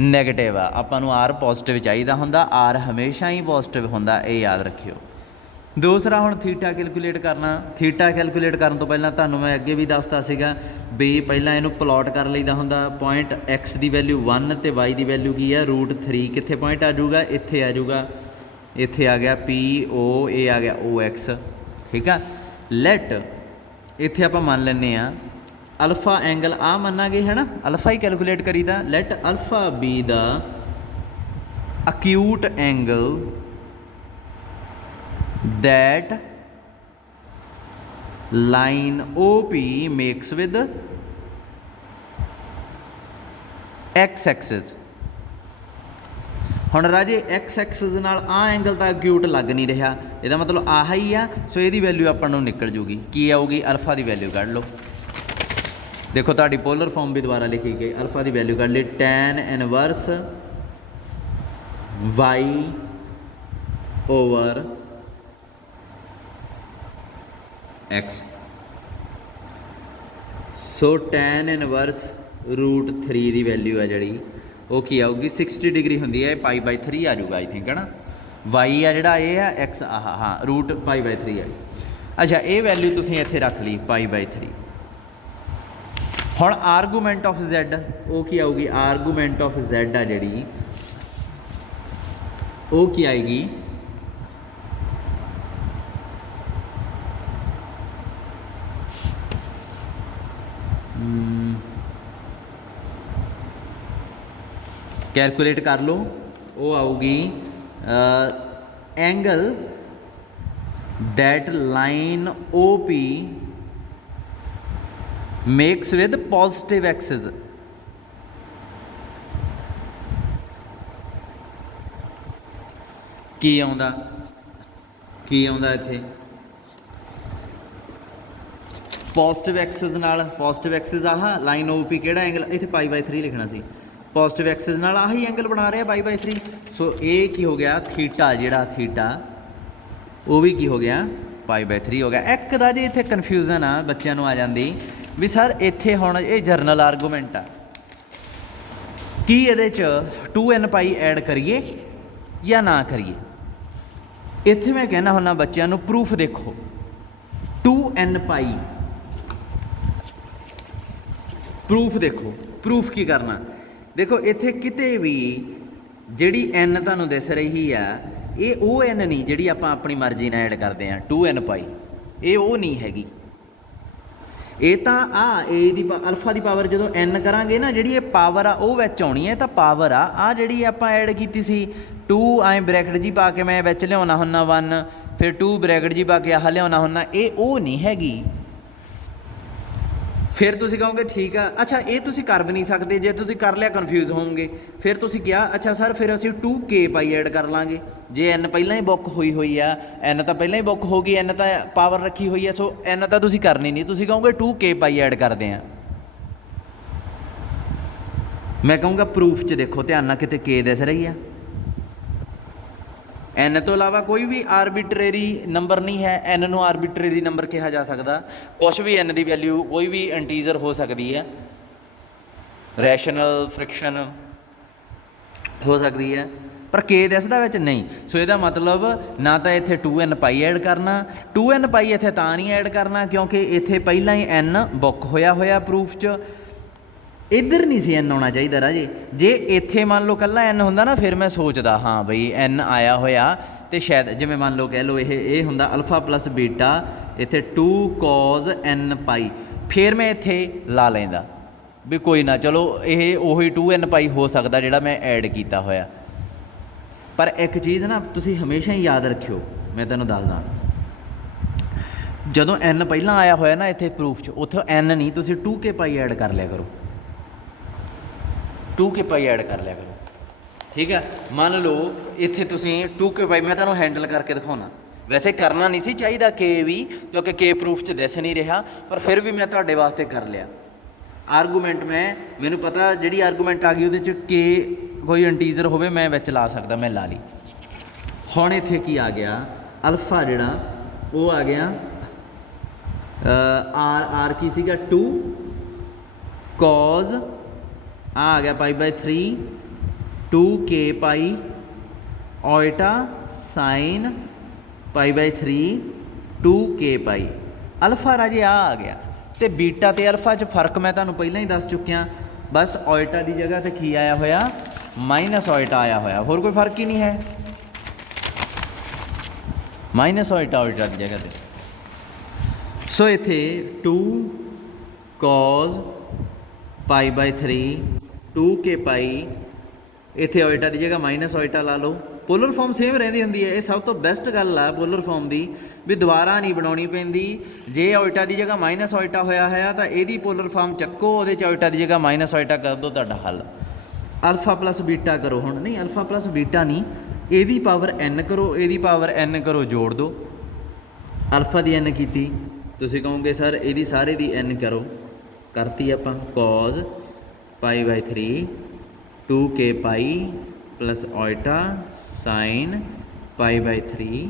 ਨੈਗੇਟਿਵ ਆ, ਆਪਾਂ ਨੂੰ r ਪੋਜ਼ਿਟਿਵ ਚਾਹੀਦਾ ਹੁੰਦਾ, r ਹਮੇਸ਼ਾ ਹੀ ਪੋਜ਼ਿਟਿਵ ਹੁੰਦਾ, ਇਹ ਯਾਦ ਰੱਖਿਓ। ਦੂਸਰਾ ਹੁਣ ਥੀਟਾ ਕੈਲਕੂਲੇਟ ਕਰਨਾ। ਥੀਟਾ ਕੈਲਕੂਲੇਟ ਕਰਨ ਤੋਂ ਪਹਿਲਾਂ ਤੁਹਾਨੂੰ ਮੈਂ ਅੱਗੇ ਵੀ ਦੱਸਤਾ ਸੀਗਾ ਵੀ ਪਹਿਲਾਂ ਇਹਨੂੰ ਪਲੋਟ ਕਰ ਲਈਦਾ ਹੁੰਦਾ। ਪੁਆਇੰਟ x ਦੀ ਵੈਲਿਊ 1 ਅਤੇ y ਦੀ ਵੈਲਿਊ ਕੀ ਆ √3। ਕਿੱਥੇ ਪੁਆਇੰਟ ਆ ਜਾਊਗਾ, ਇੱਥੇ ਆ ਜਾਊਗਾ, ਇੱਥੇ ਆ ਗਿਆ PO, ਇਹ ਆ ਗਿਆ OX, ਠੀਕ ਆ। ਲੈਟ ਇੱਥੇ ਆਪਾਂ ਮੰਨ ਲੈਂਦੇ ਹਾਂ ਅਲਫਾ ਐਂਗਲ ਆ ਮੰਨਾਂਗੇ ਹੈ ਨਾ, ਅਲਫਾ ਹੀ ਕੈਲਕੂਲੇਟ ਕਰੀਦਾ। Let alpha be the acute angle that line OP makes with x axis। ਹੁਣ ਰਾਜੇ x axis ਨਾਲ ਆ ਐਂਗਲ ਤਾਂ ਅਕਿਊਟ ਲੱਗ ਨਹੀਂ ਰਿਹਾ, ਇਹਦਾ ਮਤਲਬ ਆਹ ਹੀ ਆ। ਸੋ ਇਹਦੀ ਵੈਲਿਊ ਆਪਾਂ ਨੂੰ ਨਿਕਲ ਜੂਗੀ, ਕੀ ਆਊਗੀ, ਅਲਫਾ ਦੀ ਵੈਲਿਊ ਕੱਢ ਲਓ। ਦੇਖੋ ਤੁਹਾਡੀ ਪੋਲਰ ਫਾਰਮ ਵੀ ਦੁਬਾਰਾ ਲਿਖੀ ਗਈ, ਅਲਫਾ ਦੀ ਵੈਲਿਊ ਕੱਢ ਲਈ tan inverse y over x। ਸੋ tan ਇਨਵਰਸ √3 ਦੀ ਵੈਲਿਊ ਹੈ ਜਿਹੜੀ ਉਹ ਕੀ ਆਊਗੀ 60 ਡਿਗਰੀ ਹੁੰਦੀ ਹੈ, π/3 ਆ ਜਾਊਗਾ ਆਈ ਥਿੰਕ ਹੈ ਨਾ। y ਆ ਜਿਹੜਾ ਇਹ ਆ, x ਆਹ ਹਾਂ √π/3 ਹੈ। ਅੱਛਾ ਇਹ ਵੈਲਿਊ ਤੁਸੀਂ ਇੱਥੇ ਰੱਖ ਲਈ π/3। ਹੁਣ ਆਰਗੂਮੈਂਟ ਆਫ z ਉਹ ਕੀ ਆਊਗੀ, ਆਰਗੂਮੈਂਟ ਆਫ z ਆ ਜਿਹੜੀ ਉਹ ਕੀ ਆਏਗੀ कैलकुलेट कर लो, वो आऊगी angle that line OP makes with positive axis. की आउंदा इत्थे पॉजिटिव एक्सिस नाल, पॉजिटिव एक्सिस आह लाइन OP केड़ा एंगल इत्थे π/3 लिखना सी, पॉजिटिव एक्सिस नाल आही एंगल बना रहे π/3। सो ये की हो गया थीटा, जिहड़ा थीटा वो भी की हो गया π/3 हो गया। एक राजे इत्थे कन्फ्यूजन आ बच्चों नूं आ जांदी भी सर इत्थे हुण ये जरनल आर्गूमेंट आ की इहदे च 2n π ऐड करिए या ना करिए। इत्थे मैं कहना हुन्ना बच्चों नूं प्रूफ देखो 2n π प्रूफ देखो। प्रूफ की करना देखो इत्थे किते भी जिहड़ी n तुहानूं दिस रही आ ये ਉਹ n नहीं जिहड़ी आपां अपनी मर्जी नाल ऐड करते हैं 2n π, ये वो नहीं हैगी। ये तो ए दी अल्फा की पावर जो n करांगे ना जिहड़ी ये पावर आ वो विच आउणी है, तो पावर आ जिहड़ी आपां ऐड कीती सी 2 ऐ ब्रैकेट जी पा के मैं विच लिआउणा हुन्ना 1, फिर 2 ब्रैकेट जी पा के आह लिआउणा हुन्ना, ये वो नहीं हैगी। फिर तुसी कहोगे ठीक है, अच्छा ये तुसी कर भी नहीं सकते, जे तुसी कर लिया कन्फ्यूज़ होवोगे। फिर तुसी क्या अच्छा सर फिर असीं 2k π ऐड कर लाँगे, जे n पहलां ही बुक हुई आ, n तो पहलां ही बुक हो गई, n तो पावर रखी हुई है, सो n तो तुसी करनी नहीं, तुसी कहोगे 2k π ऐड करते हैं। मैं कहूँगा प्रूफ च देखो ध्यान नाल किते k दिस रही है, n तो इलावा कोई भी आर्बिट्रेरी नंबर नहीं है। n नूं आर्बिट्रेरी नंबर कहा जा सकता, कुछ भी n की वैल्यू कोई भी इंटीजर हो सकती है, रैशनल फ्रिक्शन हो सकती है, पर k दिसदा विच नहीं। सो इहदा मतलब ना तो इत्थे 2n π ऐड करना, 2n π इत्थे तां नहीं ऐड करना क्योंकि इत्थे पहलां ही n बुक होया प्रूफ च, इधर नहीं सी n आना चाहिए राजे। जे इत्थे मान लो कल्ला n हुंदा ना फिर मैं सोचदा हाँ बई n आया होया तो शायद जिवें मान लो कह लो ये हुंदा अल्फा प्लस बीटा इत्थे 2 cos n π, फिर मैं इत्थे ला लैंदा भी कोई ना चलो ये उही 2n π हो सकता जिहड़ा मैं ऐड कीता होया। पर एक चीज़ ना तुसी हमेशा ही याद रखियो मैं तैनूं दसदा, जदों n पहलां आया होया ना इत्थे प्रूफ च, उत्थे n नहीं, तुसीं 2k पाई ऐड कर लिया करो, 2k पाई ऐड कर लिया करो, ठीक है। मान लो इत्थे तुसीं 2k पाई, मैं तुहानूं हैंडल करके दिखाउणा, वैसे करना नहीं सी चाहिदा के भी, क्योंकि के प्रूफ च दिस नहीं रहा, पर फिर भी मैं तुहाडे वास्ते कर लिया। आर्गूमेंट मैनूं पता जिहड़ी आर्गूमेंट आ गई उहदे च के कोई इंटीजर होवे मैं विच ला सकदा, मैं ला ली। हुण इत्थे की आ गया, अल्फा जिहड़ा वो आ गया आर की सीगा 2 कॉज आ गया pi by 3 2k pi iota sine pi by 3 2k pi. Alpha राजे आ गया, तो बीटा तो अल्फा च फर्क मैं तुहानूं पहलां ही दस चुकिया, बस ओइटा की जगह तो की आया होया माइनस ओइटा आया होया, होर कोई फर्क ही नहीं है, माइनस ओइटा ओइटा की जगह पर। सो इत्थे 2 कॉज पाई बाय 3 2k पाई, इत्थे ओइटा की जगह माइनस ओइटा ला लो, पोलर फॉर्म सेम रहिंदी हुंदी है। ये सब तो बेस्ट गल आ पोलर फॉर्म की, भी दोबारा नहीं बनाउणी पैंदी। जे ओइटा की जगह माइनस ओइटा होया है तो यदी पोलर फॉर्म चक्को, उहदे च ओइटा की जगह माइनस ओइटा कर दो, तुहाडा हल। अल्फा प्लस बीटा करो, हुण नहीं अल्फा प्लस बीटा नहीं, यदी पावर n करो, यदी पावर n करो, जोड़ दो। अल्फा की n की, तुसीं कहोगे सर यदी सारे की n करो, करती आपां cause pi by 3 2k pi plus iota sine pi by 3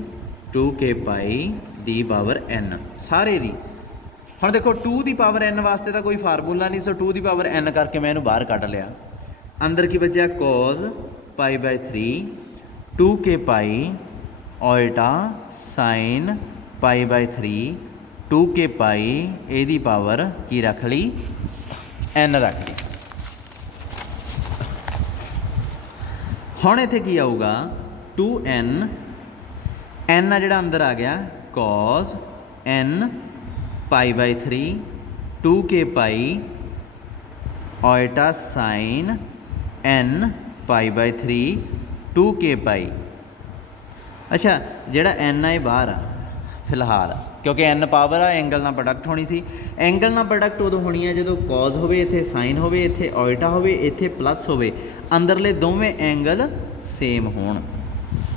2k pi the power n सारे दी। हुण देखो 2 की पावर n वास्ते तो कोई फार्मूला नहीं, सो 2 की पावर n करके मैं इहनूं बाहर कढ लिया। अंदर की बचा cause pi by 3 2k pi iota sine pi by 3 2k पाई यदी पावर की रख ली n रख ली। हुण इत्थे की आऊगा 2n n आ जिहड़ा अंदर आ गया cos n pi by 3 2k pi iota sine n pi by 3 2k pi. अच्छा जिहड़ा n है बाहर आ फिलहाल, क्योंकि n पावर आ, एंगल ना प्रोडक्ट होनी सी। एंगल ना प्रोडक्ट उदों होनी है जो कॉज होवे, इत्थे साइन होवे, इत्थे ओइटा होवे, इत्थे प्लस होवे, अंदरले दोवें एंगल सेम होण,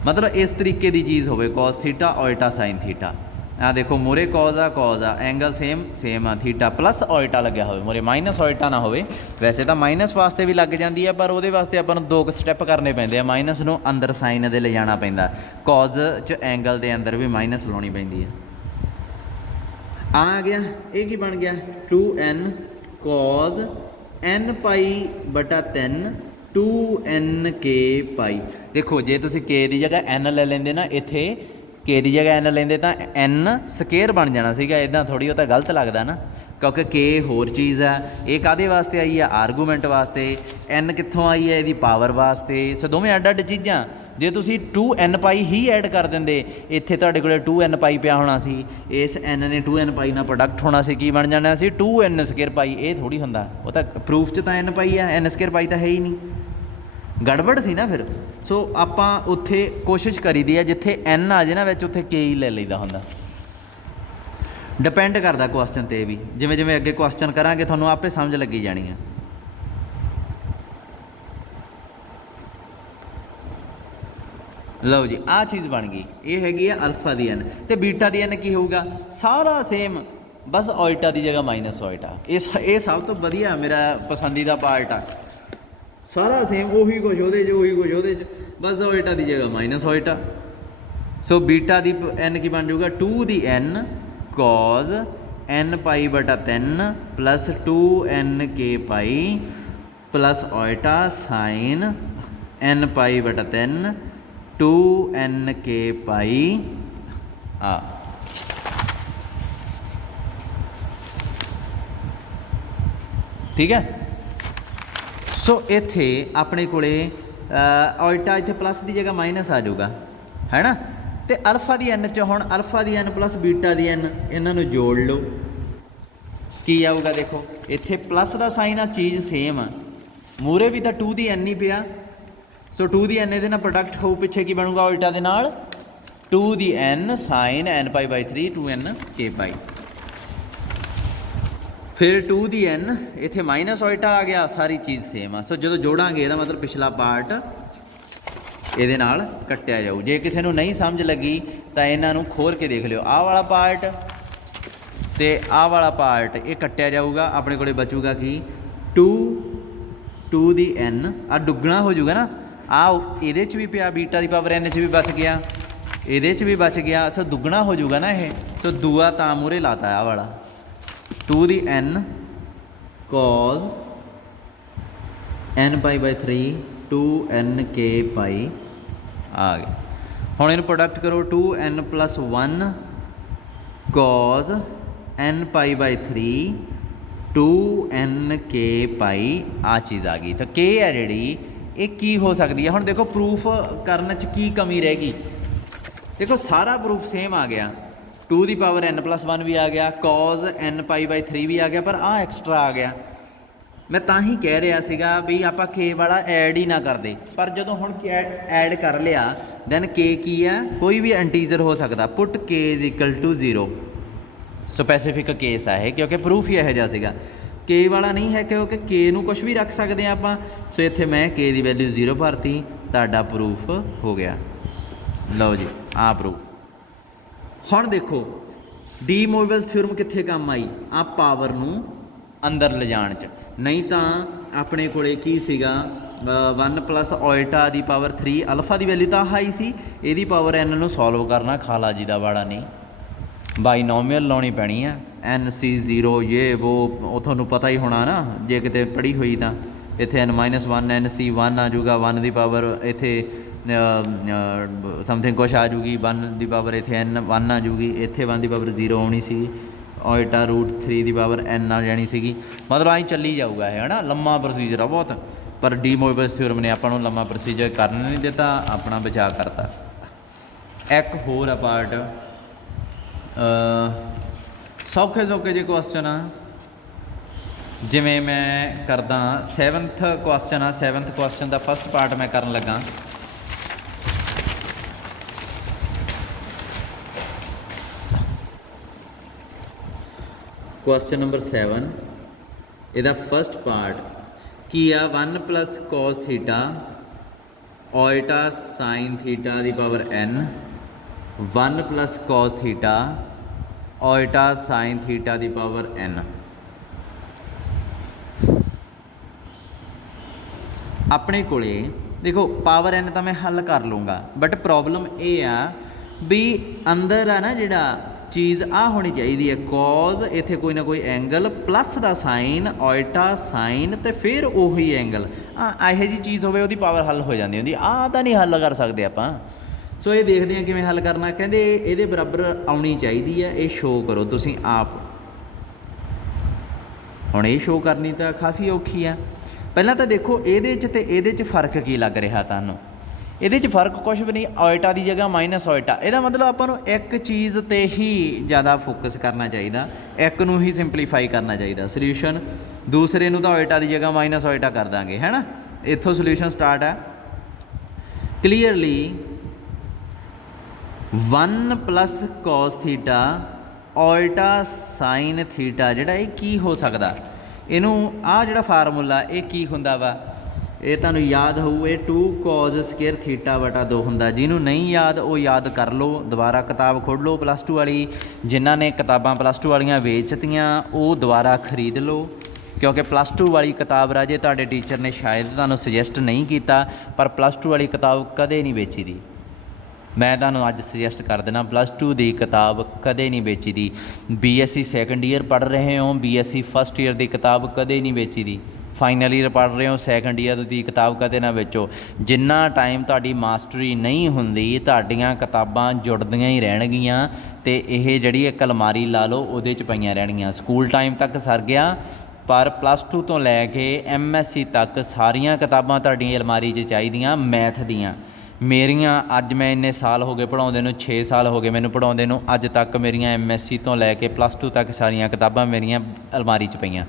मतलब इस तरीके की चीज़ होवे cos theta iota sine theta. आ देखो मूरे कॉज आ एंगल सेम आ, थीटा प्लस ओइटा लग्या होवे, मूरे माइनस ओइटा ना होवे। वैसे तो माइनस वास्ते भी लग जाती है, पर वो वास्ते आपां नूं 2 स्टैप करने पैंदे आ, माइनस नूं अंदर साइन दे ले जाना पैंदा, कॉज च एंगल दे अंदर भी माइनस लाउणी पैंदी है। आ गया ये की बन गया 2n कॉज n पाई बटा 3 2nk पाई। देखो जे तुसीं k की जगह n ले लेंदे ना, इत्थे के की जगह n लेंदे तो n स्केयर बन जाना सीगा, इदां थोड़ी, वो तो गलत लगता ना, क्योंकि के होर चीज़ है। ये काहदे वास्ते आई है? आर्गूमेंट वास्ते। n कित्थों आई है? इहदी पावर वास्ते। सो दोवें अड्ड अड्ड चीज़ां। जे तुसीं 2n पाई ही ऐड कर देंदे, इत्थे तुहाडे कोले 2n पाई पिया होना सी, इस n ने 2n पाई नाल प्रोडक्ट होना सी, की बन जाना सी 2n स्केयर पाई। ये थोड़ी हुंदा, वो तो प्रूफ च तां n पाई है, n स्केयर पाई तो है ही नहीं, गड़बड़ सी ना फिर। सो आपां उत्थे कोशिश करी दी है जिथे n आ जाए ना विच, उत्थे के ही ले लईदा हुंदा। डिपेंड करदा क्वेश्चन ते भी, जिवें जिवें अगे क्वेश्चन करांगे तुहानूं आपे समझ लगी जानी है। लो जी आ चीज़ बन गई, ये हैगी है अल्फा दी n, ते बीटा दी n की होगा सारा सेम, बस ओइटा की जगह माइनस ओइटा। ये सब तो वधिया मेरा पसंदीदा पार्ट आ, सारा सेम उही कुछ उहदे च, उही कुछ उहदे च, बस ओइटा की जगह माइनस ओइटा। सो बीटा दी n की बन जाऊगा 2 दी n कॉज n पाई बटा 3 plus 2nk pi plus iota sine n pi बटा 3 2nk पाई आ। ठीक है। सो इत्थे अपने कोले ओइटा इत्थे प्लस की जगह माइनस आ जाऊगा, है ना। तो अल्फा की n च हुण अल्फा की n प्लस बीटा की n, इन्हों जोड़ लो, की आऊगा देखो इत्थे प्लस का साइन आ, चीज़ सेम आ, मूरे भी तो 2 की n ही पिया। सो 2 की n ये प्रोडक्ट हो, पिछे की बनूगा ओइटा के नाल 2 ਦੀ n ਸਾਈਨ n ਪਾਈ ਬਾਈ 3 2n k ਪਾਈ। ਫਿਰ 2 ਦੀ n ਇੱਥੇ ਮਾਈਨਸ ਉਲਟਾ ਆ ਗਿਆ, ਸਾਰੀ ਚੀਜ਼ ਸੇਮ ਆ। ਸੋ ਜਦੋਂ ਜੋੜਾਂਗੇ ਇਹਦਾ ਮਤਲਬ ਪਿਛਲਾ ਪਾਰਟ ਇਹਦੇ ਨਾਲ ਕੱਟਿਆ ਜਾਊ। ਜੇ ਕਿਸੇ ਨੂੰ ਨਹੀਂ ਸਮਝ ਲੱਗੀ ਤਾਂ ਇਹਨਾਂ ਨੂੰ ਖੋਲ ਕੇ ਦੇਖ ਲਿਓ, ਆਹ ਵਾਲਾ ਪਾਰਟ ਤੇ ਆਹ ਵਾਲਾ ਪਾਰਟ ਇਹ ਕੱਟਿਆ ਜਾਊਗਾ। ਆਪਣੇ ਕੋਲੇ ਬਚੂਗਾ ਕੀ 2 ਦੀ n ਆ ਦੁੱਗਣਾ ਹੋ ਜਾਊਗਾ ਨਾ, ਆ ਇਹਦੇ 'ਚ ਵੀ ਪਿਆ ਬੀਟਾ ਦੀ ਪਾਵਰ n 'ਚ ਵੀ ਬਚ ਗਿਆ, ਇਹਦੇ 'ਚ ਵੀ ਬਚ ਗਿਆ। ਸੋ ਦੁੱਗਣਾ ਹੋ ਜਾਊਗਾ ਨਾ ਇਹ। ਸੋ ਦੂਆ ਤਾਂ ਮੂਹਰੇ ਲਾਤਾ ਆਹ ਵਾਲਾ 2 ਦੀ n cos n ਪਾਈ ਬਾਈ 3 2n k ਪਾਈ ਆ ਗਿਆ। ਹੁਣ ਇਹਨੂੰ ਪ੍ਰੋਡਕਟ ਕਰੋ 2n plus 1 cos n ਪਾਈ ਬਾਈ 3 2n k ਪਾਈ ਆ ਚੀਜ਼ ਆ ਗਈ। ਤਾਂ k ਹੈ ਜਿਹੜੀ ਇਹ ਕੀ ਹੋ ਸਕਦੀ ਹੈ। ਹੁਣ ਦੇਖੋ ਪ੍ਰੂਫ ਕਰਨ 'ਚ ਕੀ ਕਮੀ ਰਹਿ ਗਈ। ਦੇਖੋ ਸਾਰਾ ਪ੍ਰੂਫ ਸੇਮ ਆ ਗਿਆ, 2 ਦੀ ਪਾਵਰ n plus 1 ਵੀ ਆ ਗਿਆ, cos n ਪਾਈ ਬਾਈ 3 ਵੀ ਆ ਗਿਆ, ਪਰ ਆਹ ਐਕਸਟਰਾ ਆ ਗਿਆ। ਮੈਂ ਤਾਂ ਹੀ ਕਹਿ ਰਿਹਾ ਸੀਗਾ ਵੀ ਆਪਾਂ k ਵਾਲਾ ਐਡ ਹੀ ਨਾ ਕਰਦੇ, ਪਰ ਜਦੋਂ ਹੁਣ ਐਡ ਕਰ ਲਿਆ ਦੈਨ k ਕੀ ਹੈ, ਕੋਈ ਵੀ ਇੰਟੀਜਰ ਹੋ ਸਕਦਾ। ਪੁੱਟ k = 0 ਸਪੈਸੀਫਿਕ ਕੇਸ ਆ ਇਹ, ਕਿਉਂਕਿ ਪ੍ਰੂਫ ਹੀ ਇਹੋ ਜਿਹਾ ਸੀਗਾ। k ਵਾਲਾ ਨਹੀਂ ਹੈ ਕਿਉਂਕਿ k ਨੂੰ ਕੁਛ ਵੀ ਰੱਖ ਸਕਦੇ ਹਾਂ ਆਪਾਂ। ਸੋ ਇੱਥੇ ਮੈਂ k ਦੀ ਵੈਲਿਊ 0 ਭਰਤੀ, ਤੁਹਾਡਾ ਪ੍ਰੂਫ ਹੋ ਗਿਆ। ਲਓ ਜੀ ਆਹ ਪ੍ਰੂਫ। ਹੁਣ ਦੇਖੋ ਡੀ ਮੋਇਵਲਸ ਥਿਊਰਮ ਕਿੱਥੇ ਕੰਮ ਆਈ, ਆ ਪਾਵਰ ਨੂੰ ਅੰਦਰ ਲਿਜਾਣ 'ਚ। ਨਹੀਂ ਤਾਂ ਆਪਣੇ ਕੋਲੇ ਕੀ ਸੀਗਾ 1 + ਉਲਟਾ ਦੀ ਪਾਵਰ 3 ਅਲਫਾ ਦੀ ਵੈਲਿਊ ਤਾਂ ਹਾਈ ਸੀ, ਇਹਦੀ ਪਾਵਰ n ਨੂੰ ਸੋਲਵ ਕਰਨਾ ਖਾਲਾ ਜੀ ਦਾ ਵਾੜਾ ਨਹੀਂ, ਬਾਈਨੋਮੀਅਲ ਲਾਉਣੀ ਪੈਣੀ ਆ। NC0 ਇਹ ਉਹ ਤੁਹਾਨੂੰ ਪਤਾ ਹੀ ਹੋਣਾ ਨਾ ਜੇ ਕਿਤੇ ਪੜ੍ਹੀ ਹੋਈ ਤਾਂ। ਇੱਥੇ n-1 NC1 ਆ ਜਾਊਗਾ, 1 ਦੀ ਪਾਵਰ ਇੱਥੇ ਸਮਥਿੰਗ ਕੁਛ ਆ ਜੂਗੀ, 1 ਦੀ ਪਾਵਰ ਇੱਥੇ n1 ਆ ਜੂਗੀ, ਇੱਥੇ 1 ਦੀ ਪਾਵਰ 0 ਆਉਣੀ ਸੀ, ਉਲਟਾ √3 ਦੀ ਪਾਵਰ n ਆ ਜਾਣੀ ਸੀਗੀ। ਮਤਲਬ ਐਂ ਚੱਲੀ ਜਾਊਗਾ ਇਹ, ਹੈ ਨਾ। ਲੰਮਾ ਪ੍ਰੋਸੀਜਰ ਆ ਬਹੁਤ, ਪਰ ਡੀ ਮੋਇਵਲਸ ਥਿਊਰਮ ਨੇ ਆਪਾਂ ਨੂੰ ਲੰਮਾ ਪ੍ਰੋਸੀਜਰ ਕਰਨ ਨਹੀਂ ਦਿੱਤਾ, ਆਪਣਾ ਬਚਾਅ ਕਰਤਾ। ਇੱਕ ਹੋਰ ਆ ਪਾਰਟ ਸੌਖੇ ਜਿਹੇ ਕੁਐਸਚਨ ਆ, ਜਿਵੇਂ ਮੈਂ ਕਰਦਾ 7th ਕੁਐਸਚਨ ਆ। 7th ਕੁਐਸਚਨ ਦਾ ਫਸਟ ਪਾਰਟ ਮੈਂ ਕਰਨ ਲੱਗਾ। ਕੁਐਸਚਨ ਨੰਬਰ 7 ਇਹਦਾ ਫਸਟ ਪਾਰਟ ਕੀ ਆ, 1 + cos θ ਉਲਟਾ sin θ ਦੀ ਪਾਵਰ n, 1 + cos θ ਉਲਟਾ sin θ ਦੀ ਪਾਵਰ n। ਆਪਣੇ ਕੋਲੇ ਦੇਖੋ ਪਾਵਰ n ਤਾਂ ਮੈਂ ਹੱਲ ਕਰ ਲੂੰਗਾ, ਬਟ ਪ੍ਰੋਬਲਮ ਇਹ ਆ ਵੀ ਅੰਦਰ ਆ ਨਾ ਜਿਹੜਾ ਚੀਜ਼ ਆ ਹੋਣੀ ਚਾਹੀਦੀ ਹੈ cos, ਇੱਥੇ ਕੋਈ ਨਾ ਕੋਈ ਐਂਗਲ, ਪਲੱਸ ਦਾ ਸਾਈਨ, ਉਲਟਾ ਸਾਈਨ, ਅਤੇ ਫਿਰ ਉਹੀ ਐਂਗਲ। ਇਹੋ ਜਿਹੀ ਚੀਜ਼ ਹੋਵੇ ਉਹਦੀ ਪਾਵਰ ਹੱਲ ਹੋ ਜਾਂਦੀ ਹੁੰਦੀ। ਆਹ ਤਾਂ ਨਹੀਂ ਹੱਲ ਕਰ ਸਕਦੇ ਆਪਾਂ। ਸੋ ਇਹ ਦੇਖਦੇ ਹਾਂ ਕਿਵੇਂ ਹੱਲ ਕਰਨਾ। ਕਹਿੰਦੇ ਇਹਦੇ ਬਰਾਬਰ ਆਉਣੀ ਚਾਹੀਦੀ ਹੈ, ਇਹ ਸ਼ੋਅ ਕਰੋ ਤੁਸੀਂ ਆਪ। ਹੁਣ ਇਹ ਸ਼ੋਅ ਕਰਨੀ ਤਾਂ ਖਾਸੀ ਔਖੀ ਆ। ਪਹਿਲਾਂ ਤਾਂ ਦੇਖੋ ਇਹਦੇ 'ਚ ਅਤੇ ਇਹਦੇ 'ਚ ਫ਼ਰਕ ਕੀ ਲੱਗ ਰਿਹਾ ਤੁਹਾਨੂੰ। ਇਹਦੇ 'ਚ ਫ਼ਰਕ ਕੁਛ ਵੀ ਨਹੀਂ, ਉਲਟਾ ਦੀ ਜਗ੍ਹਾ ਮਾਈਨਸ ਉਲਟਾ। ਇਹਦਾ ਮਤਲਬ ਆਪਾਂ ਨੂੰ ਇੱਕ ਚੀਜ਼ 'ਤੇ ਹੀ ਜ਼ਿਆਦਾ ਫੋਕਸ ਕਰਨਾ ਚਾਹੀਦਾ, ਇੱਕ ਨੂੰ ਹੀ ਸਿੰਪਲੀਫਾਈ ਕਰਨਾ ਚਾਹੀਦਾ ਸੋਲਿਊਸ਼ਨ। ਦੂਸਰੇ ਨੂੰ ਤਾਂ ਉਲਟਾ ਦੀ ਜਗ੍ਹਾ ਮਾਈਨਸ ਉਲਟਾ ਕਰ ਦਾਂਗੇ, ਹੈ ਨਾ। ਇੱਥੋਂ ਸੋਲਿਊਸ਼ਨ ਸਟਾਰਟ ਹੈ। ਕਲੀਅਰਲੀ 1 + cos θ ਉਲਟਾ sin θ ਜਿਹੜਾ ਇਹ ਕੀ ਹੋ ਸਕਦਾ। ਇਹਨੂੰ ਆਹ ਜਿਹੜਾ ਫਾਰਮੂਲਾ ਇਹ ਕੀ ਹੁੰਦਾ ਵਾ, ਇਹ ਤੁਹਾਨੂੰ ਯਾਦ ਹੋਊ, ਇਹ 2 cos square θ/2 ਹੁੰਦਾ। ਜਿਹਨੂੰ ਨਹੀਂ ਯਾਦ ਉਹ ਯਾਦ ਕਰ ਲਓ, ਦੁਬਾਰਾ ਕਿਤਾਬ ਖੋਲ੍ਹ ਲਓ +2 ਵਾਲੀ। ਜਿਨ੍ਹਾਂ ਨੇ ਕਿਤਾਬਾਂ +2 ਵਾਲੀਆਂ ਵੇਚਤੀਆਂ ਉਹ ਦੁਬਾਰਾ ਖਰੀਦ ਲਓ, ਕਿਉਂਕਿ +2 ਵਾਲੀ ਕਿਤਾਬ ਰਾਜੇ ਤੁਹਾਡੇ ਟੀਚਰ ਨੇ ਸ਼ਾਇਦ ਤੁਹਾਨੂੰ ਸੁਜੈਸਟ ਨਹੀਂ ਕੀਤਾ, ਪਰ +2 ਵਾਲੀ ਕਿਤਾਬ ਕਦੇ ਨਹੀਂ ਵੇਚੀ ਦੀ। ਮੈਂ ਤੁਹਾਨੂੰ ਅੱਜ ਸੁਜੈਸਟ ਕਰ ਦੇਣਾ, +2 ਦੀ ਕਿਤਾਬ ਕਦੇ ਨਹੀਂ ਵੇਚੀ ਦੀ। BSc ਸੈਕੰਡ ਈਅਰ ਪੜ੍ਹ ਰਹੇ ਹੋ, BSc ਫਸਟ ਈਅਰ ਦੀ ਕਿਤਾਬ ਕਦੇ ਨਹੀਂ ਵੇਚੀ ਦੀ। ਫਾਈਨਲ ਈਅਰ ਪੜ੍ਹ ਰਹੇ ਹੋ, ਸੈਕੰਡ ਈਅਰ ਦੀ ਕਿਤਾਬ ਕਦੇ ਨਾ ਵੇਚੋ। ਜਿੰਨਾ ਟਾਈਮ ਤੁਹਾਡੀ ਮਾਸਟਰੀ ਨਹੀਂ ਹੁੰਦੀ ਤੁਹਾਡੀਆਂ ਕਿਤਾਬਾਂ ਜੁੜਦੀਆਂ ਹੀ ਰਹਿਣਗੀਆਂ, ਅਤੇ ਇਹ ਜਿਹੜੀ ਇੱਕ ਅਲਮਾਰੀ ਲਾ ਲਓ ਉਹਦੇ 'ਚ ਪਈਆਂ ਰਹਿਣਗੀਆਂ। ਸਕੂਲ ਟਾਈਮ ਤੱਕ ਸਰ ਗਿਆ, ਪਰ +2 ਤੋਂ ਲੈ ਕੇ MSc ਤੱਕ ਸਾਰੀਆਂ ਕਿਤਾਬਾਂ ਤੁਹਾਡੀ ਅਲਮਾਰੀ 'ਚ ਚਾਹੀਦੀਆਂ ਮੈਥ ਦੀਆਂ। ਮੇਰੀਆਂ ਅੱਜ ਮੈਂ ਇੰਨੇ ਸਾਲ ਹੋ ਗਏ ਪੜ੍ਹਾਉਂਦੇ ਨੂੰ, 6 ਸਾਲ ਹੋ ਗਏ ਮੈਨੂੰ ਪੜ੍ਹਾਉਂਦੇ ਨੂੰ, ਅੱਜ ਤੱਕ ਮੇਰੀਆਂ MSc ਤੋਂ ਲੈ ਕੇ +2 ਤੱਕ ਸਾਰੀਆਂ ਕਿਤਾਬਾਂ ਮੇਰੀਆਂ ਅਲਮਾਰੀ 'ਚ ਪਈਆਂ।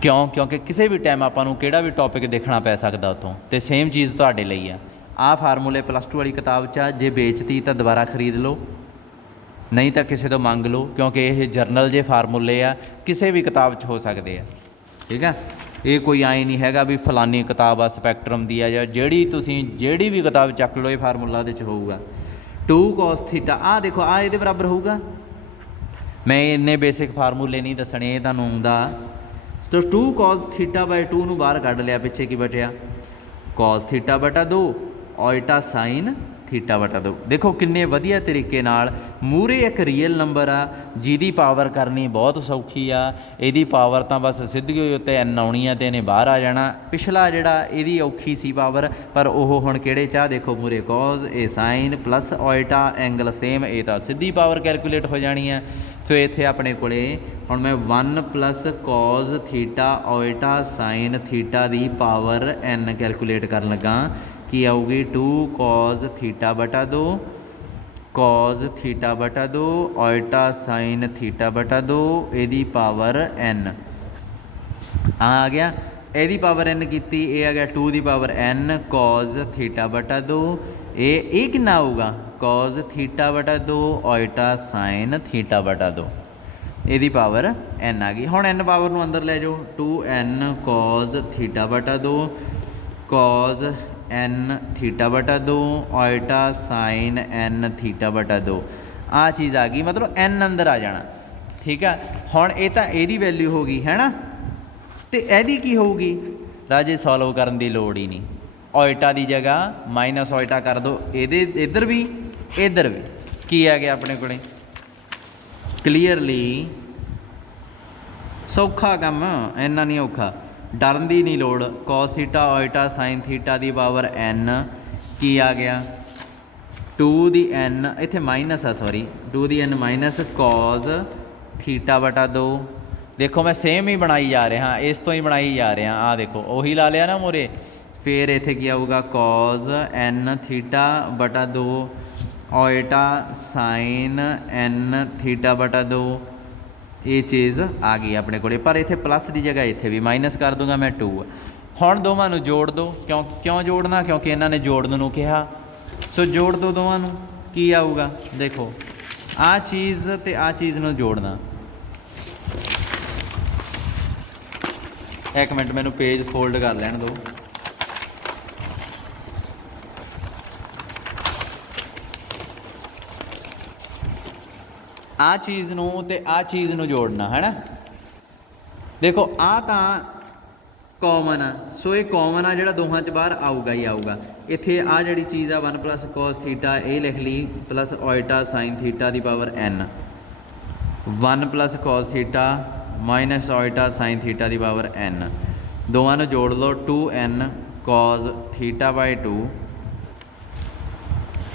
ਕਿਉਂ? ਕਿਉਂਕਿ ਕਿਸੇ ਵੀ ਟਾਈਮ ਆਪਾਂ ਨੂੰ ਕਿਹੜਾ ਵੀ ਟੌਪਿਕ ਦੇਖਣਾ ਪੈ ਸਕਦਾ ਉੱਥੋਂ, ਅਤੇ ਸੇਮ ਚੀਜ਼ ਤੁਹਾਡੇ ਲਈ ਆ। ਆਹ ਫਾਰਮੂਲੇ +2 ਵਾਲੀ ਕਿਤਾਬ 'ਚ ਆ, ਜੇ ਵੇਚਤੀ ਤਾਂ ਦੁਬਾਰਾ ਖਰੀਦ ਲਓ, ਨਹੀਂ ਤਾਂ ਕਿਸੇ ਤੋਂ ਮੰਗ ਲਓ, ਕਿਉਂਕਿ ਇਹ ਜਰਨਲ ਜੇ ਫਾਰਮੂਲੇ ਆ ਕਿਸੇ ਵੀ ਕਿਤਾਬ 'ਚ ਹੋ ਸਕਦੇ ਆ। ਠੀਕ ਆ, ਇਹ ਕੋਈ ਐਂ ਨਹੀਂ ਹੈਗਾ ਵੀ ਫਲਾਨੀ ਕਿਤਾਬ ਆ ਸਪੈਕਟਰਮ ਦੀ ਆ, ਜਾਂ ਜਿਹੜੀ ਵੀ ਕਿਤਾਬ ਚੱਕ ਲਓ ਇਹ ਫਾਰਮੂਲਾ ਉਹਦੇ 'ਚ ਹੋਊਗਾ। 2 cos θ, ਆਹ ਦੇਖੋ ਆਹ ਇਹਦੇ ਬਰਾਬਰ ਹੋਊਗਾ। ਮੈਂ ਇੰਨੇ ਬੇਸਿਕ ਫਾਰਮੂਲੇ ਨਹੀਂ ਦੱਸਣੇ, ਇਹ ਤੁਹਾਨੂੰ ਆਉਂਦਾ। ਤਾਂ 2 cos θ/2 ਨੂੰ ਬਾਹਰ ਕੱਢ ਲਿਆ, ਪਿੱਛੇ ਕੀ ਬਚਿਆ cos θ/2 ਉਲਟਾ sin θ/2। ਦੇਖੋ ਕਿੰਨੇ ਵਧੀਆ ਤਰੀਕੇ ਨਾਲ ਮੂਹਰੇ ਇੱਕ ਰੀਅਲ ਨੰਬਰ ਆ ਜਿਹਦੀ ਪਾਵਰ ਕਰਨੀ ਬਹੁਤ ਸੌਖੀ ਆ। ਇਹਦੀ ਪਾਵਰ ਤਾਂ ਬਸ ਸਿੱਧੀ ਹੋਈ ਉੱਤੇ n ਆਉਣੀ ਆ ਅਤੇ ਇਹਨੇ ਬਾਹਰ ਆ ਜਾਣਾ। ਪਿਛਲਾ ਜਿਹੜਾ ਇਹਦੀ ਔਖੀ ਸੀ ਪਾਵਰ, ਪਰ ਉਹ ਹੁਣ ਕਿਹੜੇ ਚਾਹ ਦੇਖੋ ਮੂਹਰੇ cos, ਇਹ sin ਪਲੱਸ ਉਲਟਾ ਐਂਗਲ ਸੇਮ, ਇਹ ਤਾਂ ਸਿੱਧੀ ਪਾਵਰ ਕੈਲਕੂਲੇਟ ਹੋ ਜਾਣੀ ਆ। ਸੋ ਇੱਥੇ ਆਪਣੇ ਕੋਲੇ ਹੁਣ ਮੈਂ 1 + cos θ ਉਲਟਾ sin θ ਦੀ ਪਾਵਰ n ਕੈਲਕੂਲੇਟ ਕਰਨ ਲੱਗਾ। ਕੀ ਆਊਗੀ 2 cos θ/2 cos θ/2 ਉਲਟਾ sin θ/2 ਇਹਦੀ ਪਾਵਰ n ਆ ਗਿਆ। ਇਹਦੀ ਪਾਵਰ n ਕੀਤੀ, ਇਹ ਆ ਗਿਆ 2 ਦੀ ਪਾਵਰ n cos θ/2। ਇਹ ਕਿੰਨਾ ਆਊਗਾ cos θ/2 ਉਲਟਾ sin θ/2, ਇਹਦੀ ਪਾਵਰ n ਆ ਗਈ। ਹੁਣ n ਪਾਵਰ ਨੂੰ ਅੰਦਰ ਲੈ ਜਾਓ, 2n cos θ/2 cos n θ/2 ਉਲਟਾ sin n θ/2, ਆਹ ਚੀਜ਼ ਆ ਗਈ, ਮਤਲਬ n ਅੰਦਰ ਆ ਜਾਣਾ। ਠੀਕ ਆ, ਹੁਣ ਇਹ ਤਾਂ ਇਹਦੀ ਵੈਲਿਊ ਹੋ ਗਈ ਹੈ ਨਾ, ਅਤੇ ਇਹਦੀ ਕੀ ਹੋਊਗੀ ਰਾਜੇ, ਸੋਲਵ ਕਰਨ ਦੀ ਲੋੜ ਹੀ ਨਹੀਂ। ਉਲਟਾ ਦੀ ਜਗ੍ਹਾ ਮਾਈਨਸ ਉਲਟਾ ਕਰ ਦਿਓ, ਇਹਦੇ ਇੱਧਰ ਵੀ ਇੱਧਰ ਵੀ। ਕੀ ਆ ਗਿਆ ਆਪਣੇ ਕੋਲੇ ਕਲੀਅਰਲੀ, ਸੌਖਾ ਕੰਮ, ਇੰਨਾ ਨਹੀਂ ਔਖਾ, ਡਰਨ ਦੀ ਨਹੀਂ ਲੋੜ। cos θ ਉਲਟਾ sin θ ਦੀ ਪਾਵਰ n, ਕੀ ਆ ਗਿਆ 2 ਦੀ n, ਇੱਥੇ ਮਾਈਨਸ ਆ ਸੌਰੀ, 2 ਦੀ n ਮਾਈਨਸ cos θ/2। ਦੇਖੋ ਮੈਂ ਸੇਮ ਹੀ ਬਣਾਈ ਜਾ ਰਿਹਾ, ਇਸ ਤੋਂ ਹੀ ਬਣਾਈ ਜਾ ਰਿਹਾ। ਆਹ ਦੇਖੋ ਉਹੀ ਲਾ ਲਿਆ ਨਾ ਮੂਹਰੇ। ਫਿਰ ਇੱਥੇ ਕੀ ਆਊਗਾ cos n θ/2 ਉਲਟਾ sin n θ/2, ਇਹ ਚੀਜ਼ ਆ ਗਈ ਆਪਣੇ ਕੋਲੇ। ਪਰ ਇੱਥੇ ਪਲੱਸ ਦੀ ਜਗ੍ਹਾ ਇੱਥੇ ਵੀ ਮਾਈਨਸ ਕਰ ਦੂੰਗਾ ਮੈਂ 2। ਹੁਣ ਦੋਵਾਂ ਨੂੰ ਜੋੜ ਦਿਓ, ਕਿਉਂ ਜੋੜਨਾ, ਕਿਉਂਕਿ ਇਹਨਾਂ ਨੇ ਜੋੜਨ ਨੂੰ ਕਿਹਾ। ਸੋ ਜੋੜ ਦਿਓ ਦੋਵਾਂ ਨੂੰ, ਕੀ ਆਊਗਾ ਦੇਖੋ, ਆਹ ਚੀਜ਼ ਅਤੇ ਆਹ ਚੀਜ਼ ਨੂੰ ਜੋੜਨਾ। ਇੱਕ ਮਿੰਟ ਮੈਨੂੰ ਪੇਜ ਫੋਲਡ ਕਰ ਲੈਣ ਦਿਓ। ਆਹ ਚੀਜ਼ ਨੂੰ ਅਤੇ ਆਹ ਚੀਜ਼ ਨੂੰ ਜੋੜਨਾ ਹੈ ਨਾ। ਦੇਖੋ ਆਹ ਤਾਂ ਕਾਮਨ ਆ, ਸੋ ਇਹ ਕਾਮਨ ਆ ਜਿਹੜਾ ਦੋਹਾਂ 'ਚ ਬਾਹਰ ਆਊਗਾ ਹੀ ਆਊਗਾ। ਇੱਥੇ ਆਹ ਜਿਹੜੀ ਚੀਜ਼ ਆ 1 + cos θ ਇਹ ਲਿਖ ਲਈ, ਪਲੱਸ ਉਲਟਾ sin θ ਦੀ ਪਾਵਰ n, 1 + cos θ ਮਾਈਨਸ ਉਲਟਾ sin θ ਦੀ ਪਾਵਰ n। ਦੋਵਾਂ ਨੂੰ ਜੋੜ ਲਓ, 2n cos θ/2,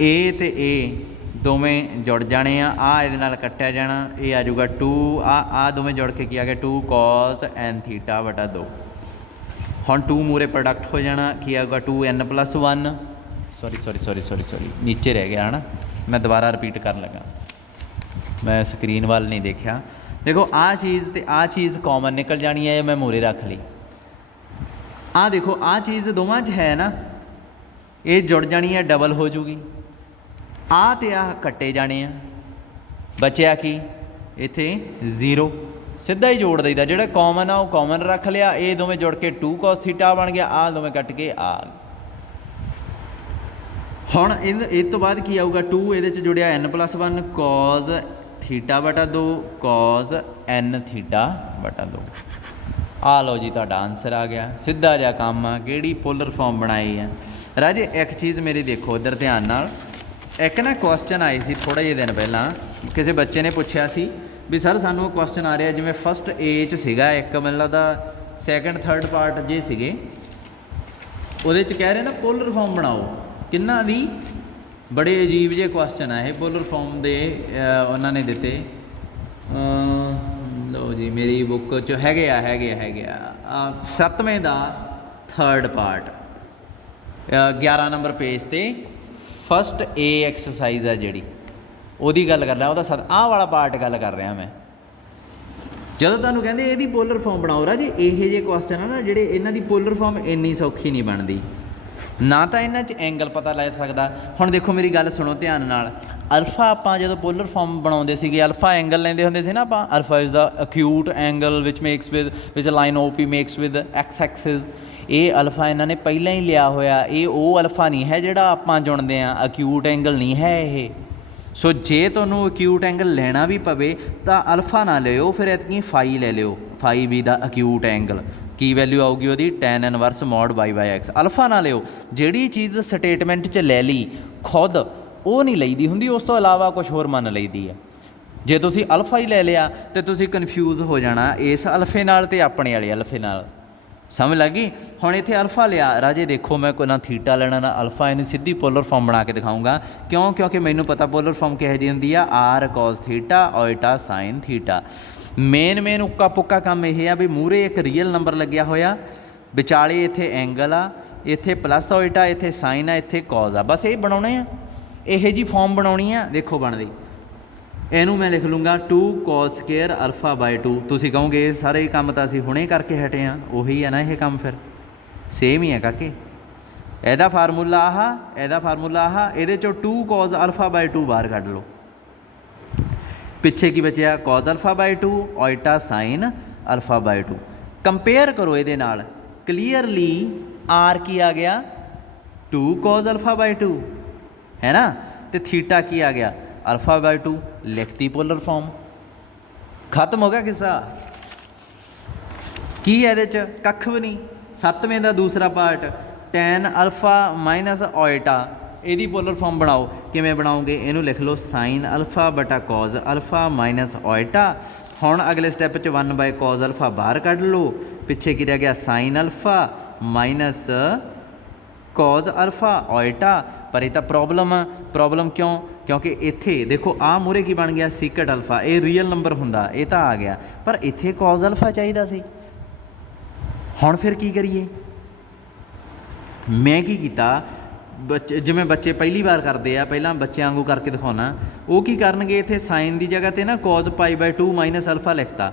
ਇਹ ਅਤੇ ਇਹ ਦੋਵੇਂ ਜੁੜ ਜਾਣੇ ਆ, ਆਹ ਇਹਦੇ ਨਾਲ ਕੱਟਿਆ ਜਾਣਾ, ਇਹ ਆ ਜਾਊਗਾ 2, ਆਹ ਦੋਵੇਂ ਜੁੜ ਕੇ ਕੀ ਆ ਗਿਆ 2 cos n θ/2। ਹੁਣ 2 ਮੂਹਰੇ ਪ੍ਰੋਡਕਟ ਹੋ ਜਾਣਾ, ਕੀ ਆਊਗਾ 2n + 1, ਸੌਰੀ ਨੀਚੇ ਰਹਿ ਗਿਆ ਹੈ ਨਾ, ਮੈਂ ਦੁਬਾਰਾ ਰਿਪੀਟ ਕਰਨ ਲੱਗਾ, ਮੈਂ ਸਕਰੀਨ ਵੱਲ ਨਹੀਂ ਦੇਖਿਆ। ਦੇਖੋ ਆਹ ਚੀਜ਼ ਅਤੇ ਆਹ ਚੀਜ਼ ਕਾਮਨ ਨਿਕਲ ਜਾਣੀ ਹੈ, ਇਹ ਮੈਂ ਮੂਹਰੇ ਰੱਖ ਲਈ। ਆਹ ਦੇਖੋ ਆਹ ਚੀਜ਼ ਦੋਵਾਂ 'ਚ ਹੈ ਨਾ, ਇਹ ਜੁੜ ਜਾਣੀ ਹੈ, ਡਬਲ ਹੋ ਜੂਗੀ। ਆਹ ਅਤੇ ਆਹ ਕੱਟੇ ਜਾਣੇ ਆ, ਬਚਿਆ ਕੀ ਇੱਥੇ 0, ਸਿੱਧਾ ਹੀ ਜੋੜ ਦਈਦਾ। ਜਿਹੜਾ ਕਾਮਨ ਆ ਉਹ ਕਾਮਨ ਰੱਖ ਲਿਆ, ਇਹ ਦੋਵੇਂ ਜੁੜ ਕੇ 2 cos θ ਬਣ ਗਿਆ, ਆਹ ਦੋਵੇਂ ਕੱਟ ਕੇ ਆ। ਹੁਣ ਇਹ ਤੋਂ ਬਾਅਦ ਕੀ ਆਊਗਾ 2 ਇਹਦੇ 'ਚ ਜੁੜਿਆ n + 1 cos θ/2 cos n θ/2। ਆ ਲਓ ਜੀ ਤੁਹਾਡਾ ਆਨਸਰ ਆ ਗਿਆ, ਸਿੱਧਾ ਜਿਹਾ ਕੰਮ ਆ। ਕਿਹੜੀ ਪੋਲਰ ਫਾਰਮ ਬਣਾਈ ਆ ਰਾਜੇ। ਇੱਕ ਚੀਜ਼ ਮੇਰੀ ਦੇਖੋ ਇੱਧਰ ਧਿਆਨ ਨਾਲ, ਇੱਕ ਨਾ ਕੁਐਸਚਨ ਆਈ ਸੀ ਥੋੜ੍ਹੇ ਜਿਹੇ ਦਿਨ ਪਹਿਲਾਂ, ਕਿਸੇ ਬੱਚੇ ਨੇ ਪੁੱਛਿਆ ਸੀ ਵੀ ਸਰ ਸਾਨੂੰ ਉਹ ਕੁਐਸਚਨ ਆ ਰਿਹਾ ਜਿਵੇਂ ਫਸਟ ਏ 'ਚ ਸੀਗਾ, ਇੱਕ ਮੈਨੂੰ ਲੱਗਦਾ ਸੈਕਿੰਡ ਥਰਡ ਪਾਰਟ ਜੇ ਸੀਗੇ, ਉਹਦੇ 'ਚ ਕਹਿ ਰਹੇ ਨਾ ਪੋਲਰ ਫਾਰਮ ਬਣਾਓ। ਕਿੰਨਾ ਦੀ ਬੜੇ ਅਜੀਬ ਜਿਹੇ ਕੁਐਸਚਨ ਆ ਇਹ ਪੋਲਰ ਫਾਰਮ ਦੇ, ਉਹਨਾਂ ਨੇ ਦਿੱਤੇ। ਲਓ ਜੀ ਮੇਰੀ ਬੁੱਕ 'ਚ ਹੈਗੇ ਆ 7ਵੇਂ ਦਾ ਥਰਡ ਪਾਰਟ 11 ਨੰਬਰ ਪੇਜ 'ਤੇ ਫਸਟ ਏ ਐਕਸਰਸਾਈਜ਼ ਆ ਜਿਹੜੀ, ਉਹਦੀ ਗੱਲ ਕਰ ਰਿਹਾ, ਉਹਦਾ ਆਹ ਵਾਲਾ ਪਾਰਟ ਗੱਲ ਕਰ ਰਿਹਾ ਮੈਂ। ਜਦੋਂ ਤੁਹਾਨੂੰ ਕਹਿੰਦੇ ਇਹਦੀ ਪੋਲਰ ਫਾਰਮ ਬਣਾਓ ਰਾਜੇ, ਇਹੋ ਜਿਹੇ ਕੁਐਸਚਨ ਆ ਨਾ ਜਿਹੜੇ ਇਹਨਾਂ ਦੀ ਪੋਲਰ ਫਾਰਮ ਇੰਨੀ ਸੌਖੀ ਨਹੀਂ ਬਣਦੀ। ਨਾ ਤਾਂ ਇਹਨਾਂ 'ਚ ਐਂਗਲ ਪਤਾ ਲੈ ਸਕਦਾ। ਹੁਣ ਦੇਖੋ ਮੇਰੀ ਗੱਲ ਸੁਣੋ ਧਿਆਨ ਨਾਲ, ਅਲਫਾ ਆਪਾਂ ਜਦੋਂ ਪੋਲਰ ਫਾਰਮ ਬਣਾਉਂਦੇ ਸੀਗੇ ਅਲਫਾ ਐਂਗਲ ਲੈਂਦੇ ਹੁੰਦੇ ਸੀ ਨਾ ਆਪਾਂ, alpha is the acute angle which makes which line O P makes with X axis. ਇਹ ਅਲਫਾ ਇਹਨਾਂ ਨੇ ਪਹਿਲਾਂ ਹੀ ਲਿਆ ਹੋਇਆ, ਇਹ ਉਹ ਅਲਫਾ ਨਹੀਂ ਹੈ ਜਿਹੜਾ ਆਪਾਂ ਚੁਣਦੇ ਹਾਂ, ਅਕਿਊਟ ਐਂਗਲ ਨਹੀਂ ਹੈ ਇਹ। ਸੋ ਜੇ ਤੁਹਾਨੂੰ ਅਕਿਊਟ ਐਂਗਲ ਲੈਣਾ ਵੀ ਪਵੇ ਤਾਂ ਅਲਫਾ ਨਾ ਲਿਓ, ਫਿਰ ਐਤਕੀ ਫਾਈ ਲੈ ਲਿਓ, ਫਾਈ ਵੀ ਦਾ ਅਕਿਊਟ ਐਂਗਲ। ਕੀ ਵੈਲਿਊ ਆਊਗੀ ਉਹਦੀ, ਟੈਨ ਇਨਵਰਸ ਮੋਡ ਵਾਈ ਬਾਈ ਐਕਸ। ਅਲਫਾ ਨਾ ਲਿਓ, ਜਿਹੜੀ ਚੀਜ਼ ਸਟੇਟਮੈਂਟ 'ਚ ਲੈ ਲਈ ਖੁਦ ਉਹ ਨਹੀਂ ਲਈਦੀ ਹੁੰਦੀ, ਉਸ ਤੋਂ ਇਲਾਵਾ ਕੁਛ ਹੋਰ ਮੰਨ ਲਈਦੀ ਆ। ਜੇ ਤੁਸੀਂ ਅਲਫਾ ਹੀ ਲੈ ਲਿਆ ਤਾਂ ਤੁਸੀਂ ਕਨਫਿਊਜ਼ ਹੋ ਜਾਣਾ ਇਸ ਅਲਫੇ ਨਾਲ ਅਤੇ ਆਪਣੇ ਵਾਲੇ ਅਲਫੇ ਨਾਲ। ਸਮਝ ਲੱਗ ਗਈ। ਹੁਣ ਇੱਥੇ ਅਲਫਾ ਲਿਆ ਰਾਜੇ, ਦੇਖੋ ਮੈਂ ਕੋਈ ਨਾ ਥੀਟਾ ਲੈਣਾ ਨਾ ਅਲਫਾ, ਇਹਨੂੰ ਸਿੱਧੀ ਪੋਲਰ ਫਾਰਮ ਬਣਾ ਕੇ ਦਿਖਾਊਂਗਾ। ਕਿਉਂ? ਕਿਉਂਕਿ ਮੈਨੂੰ ਪਤਾ ਪੋਲਰ ਫਾਰਮ ਕਿਹੋ ਜਿਹੀ ਹੁੰਦੀ ਆ, R cos theta iota sine theta. Main ਉੱਕਾ ਪੁੱਕਾ ਕੰਮ ਇਹ ਆ ਵੀ ਮੂਹਰੇ ਇੱਕ ਰੀਅਲ ਨੰਬਰ ਲੱਗਿਆ ਹੋਇਆ, ਵਿਚਾਲੇ ਇੱਥੇ ਐਂਗਲ ਆ, ਇੱਥੇ ਪਲੱਸ ਓਇਟਾ, ਇੱਥੇ ਸਾਈਨ ਆ, ਇੱਥੇ ਕੋਜ਼ ਆ। ਬਸ ਇਹ ਬਣਾਉਣੇ ਆ, ਇਹੋ ਜਿਹੀ ਫਾਰਮ ਬਣਾਉਣੀ ਆ। ਦੇਖੋ ਬਣਦੀ, ਇਹਨੂੰ ਮੈਂ ਲਿਖ ਲੂँਗਾ 2 cos ਸਕੇਅਰ ਅਲਫਾ ਬਾਈ 2। ਤੁਸੀਂ ਕਹੋਗੇ ਇਹ ਸਾਰੇ ਕੰਮ ਤਾਂ ਅਸੀਂ ਹੁਣੇ ਕਰਕੇ ਹਟੇ ਹਾਂ, ਉਹੀ ਹੈ ਨਾ ਇਹ ਕੰਮ, ਫਿਰ ਸੇਮ ਹੀ ਹੈ ਕਾਕੇ। ਇਹਦਾ ਫਾਰਮੂਲਾ ਆਹ, ਇਹਦਾ ਫਾਰਮੂਲਾ ਆਹ, ਇਹਦੇ 'ਚੋਂ 2 cos ਅਲਫਾ ਬਾਈ 2 ਬਾਹਰ ਕੱਢ ਲਓ। ਪਿੱਛੇ ਕੀ ਬਚਿਆ, cos ਅਲਫਾ ਬਾਈ 2 ਓਇਟਾ ਸਾਈਨ ਅਲਫਾ ਬਾਈ 2। ਕੰਪੇਅਰ ਕਰੋ ਇਹਦੇ ਨਾਲ, ਕਲੀਅਰਲੀ ਆਰ ਕੀ ਆ ਗਿਆ, 2 cos ਅਲਫਾ ਬਾਈ 2 ਹੈ ਨਾ, ਅਤੇ ਥੀਟਾ ਕੀ ਆ ਗਿਆ, ਅਲਫਾ ਬਾਈ 2। ਲਿਖਤੀ ਪੋਲਰ ਫਾਰਮ, ਖਤਮ ਹੋ ਗਿਆ ਕਿੱਸਾ। ਕੀ ਇਹਦੇ 'ਚ ਕੱਖ ਵੀ ਨਹੀਂ। 7ਵੇਂ ਦਾ ਦੂਸਰਾ part, tan alpha minus iota, ਇਹਦੀ ਪੋਲਰ ਫਾਰਮ ਬਣਾਓ। ਕਿਵੇਂ ਬਣਾਓਗੇ, ਇਹਨੂੰ ਲਿਖ ਲਓ ਸਾਈਨ ਅਲਫਾ ਬਟਾ ਕੋਜ਼ ਅਲਫਾ ਮਾਈਨਸ ਓਇਟਾ। ਹੁਣ ਅਗਲੇ ਸਟੈਪ 'ਚ 1 ਬਾਈ ਕੋਜ਼ ਅਲਫਾ ਬਾਹਰ ਕੱਢ ਲਓ, ਪਿੱਛੇ ਕੀ ਰਹਿ ਗਿਆ, sine alpha minus cos alpha iota. ਪਰ ਇਹ ਤਾਂ ਪ੍ਰੋਬਲਮ ਆ। ਪ੍ਰੋਬਲਮ ਕਿਉਂ? ਕਿਉਂਕਿ ਇੱਥੇ ਦੇਖੋ ਆਹ ਮੂਹਰੇ ਕੀ ਬਣ ਗਿਆ, ਸੀਕਟ ਅਲਫਾ, ਇਹ ਰੀਅਲ ਨੰਬਰ ਹੁੰਦਾ, ਇਹ ਤਾਂ ਆ ਗਿਆ, ਪਰ ਇੱਥੇ ਕੋਜ਼ ਅਲਫਾ ਚਾਹੀਦਾ ਸੀ। ਹੁਣ ਫਿਰ ਕੀ ਕਰੀਏ? ਮੈਂ ਕੀ ਕੀਤਾ, ਜਿਵੇਂ ਬੱਚੇ ਪਹਿਲੀ ਵਾਰ ਕਰਦੇ ਆ, ਪਹਿਲਾਂ ਬੱਚਿਆਂ ਵਾਂਗੂ ਕਰਕੇ ਦਿਖਾਉਣਾ। ਉਹ ਕੀ ਕਰਨਗੇ, ਇੱਥੇ ਸਾਈਨ ਦੀ ਜਗ੍ਹਾ 'ਤੇ ਨਾ ਕੋਜ਼ ਪਾਈ ਬਾਈ 2 ਮਾਈਨਸ ਅਲਫਾ ਲਿਖਤਾ।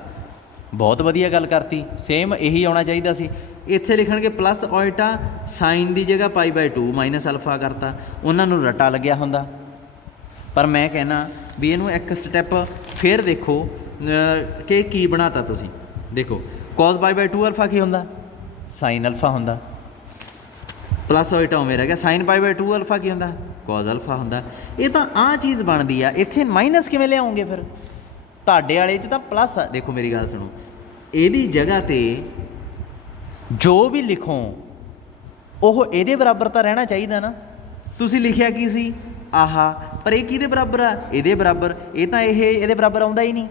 ਬਹੁਤ ਵਧੀਆ ਗੱਲ ਕਰਤੀ, ਸੇਮ ਇਹੀ ਆਉਣਾ ਚਾਹੀਦਾ ਸੀ। ਇੱਥੇ ਲਿਖਣਗੇ ਪਲੱਸ ਓਇਟਾ, ਸਾਈਨ ਦੀ ਜਗ੍ਹਾ ਪਾਈ ਬਾਈ 2 ਮਾਈਨਸ ਅਲਫਾ ਕਰਤਾ, ਉਹਨਾਂ ਨੂੰ ਰੱਟਾ ਲੱਗਿਆ ਹੁੰਦਾ। ਪਰ ਮੈਂ ਕਹਿਣਾ ਵੀ ਇਹਨੂੰ ਇੱਕ ਸਟੈਪ ਫਿਰ ਦੇਖੋ ਕਿ ਕੀ ਬਣਾਤਾ ਤੁਸੀਂ। ਦੇਖੋ ਕੋਜ਼ ਪਾਈ ਬਾਈ 2 ਅਲਫਾ ਕੀ ਹੁੰਦਾ, ਸਾਈਨ ਅਲਫਾ ਹੁੰਦਾ, ਪਲੱਸ ਓਇਟਾ ਉਵੇਂ ਰਹਿ ਗਿਆ, ਸਾਈਨ ਪਾਈ ਬਾਈ 2 ਅਲਫਾ ਕੀ ਹੁੰਦਾ, ਕੋਜ਼ ਅਲਫਾ ਹੁੰਦਾ। ਇਹ ਤਾਂ ਆਹ ਚੀਜ਼ ਬਣਦੀ ਆ। ਇੱਥੇ ਮਾਈਨਸ ਕਿਵੇਂ ਲਿਆਉਂਗੇ ਫਿਰ? ਤੁਹਾਡੇ ਵਾਲੇ 'ਚ ਤਾਂ ਪਲੱਸ ਆ। ਦੇਖੋ ਮੇਰੀ ਗੱਲ ਸੁਣੋ, ਇਹਦੀ ਜਗ੍ਹਾ 'ਤੇ ਜੋ ਵੀ ਲਿਖੋ ਉਹ ਇਹਦੇ ਬਰਾਬਰ ਤਾਂ ਰਹਿਣਾ ਚਾਹੀਦਾ ਨਾ। ਤੁਸੀਂ ਲਿਖਿਆ ਕੀ ਸੀ, ਆਹਾ, ਪਰ ਇਹ ਕਿਹਦੇ ਬਰਾਬਰ ਆ, ਇਹਦੇ ਬਰਾਬਰ। ਇਹ ਤਾਂ ਇਹਦੇ ਬਰਾਬਰ ਆਉਂਦਾ ਹੀ ਨਹੀਂ।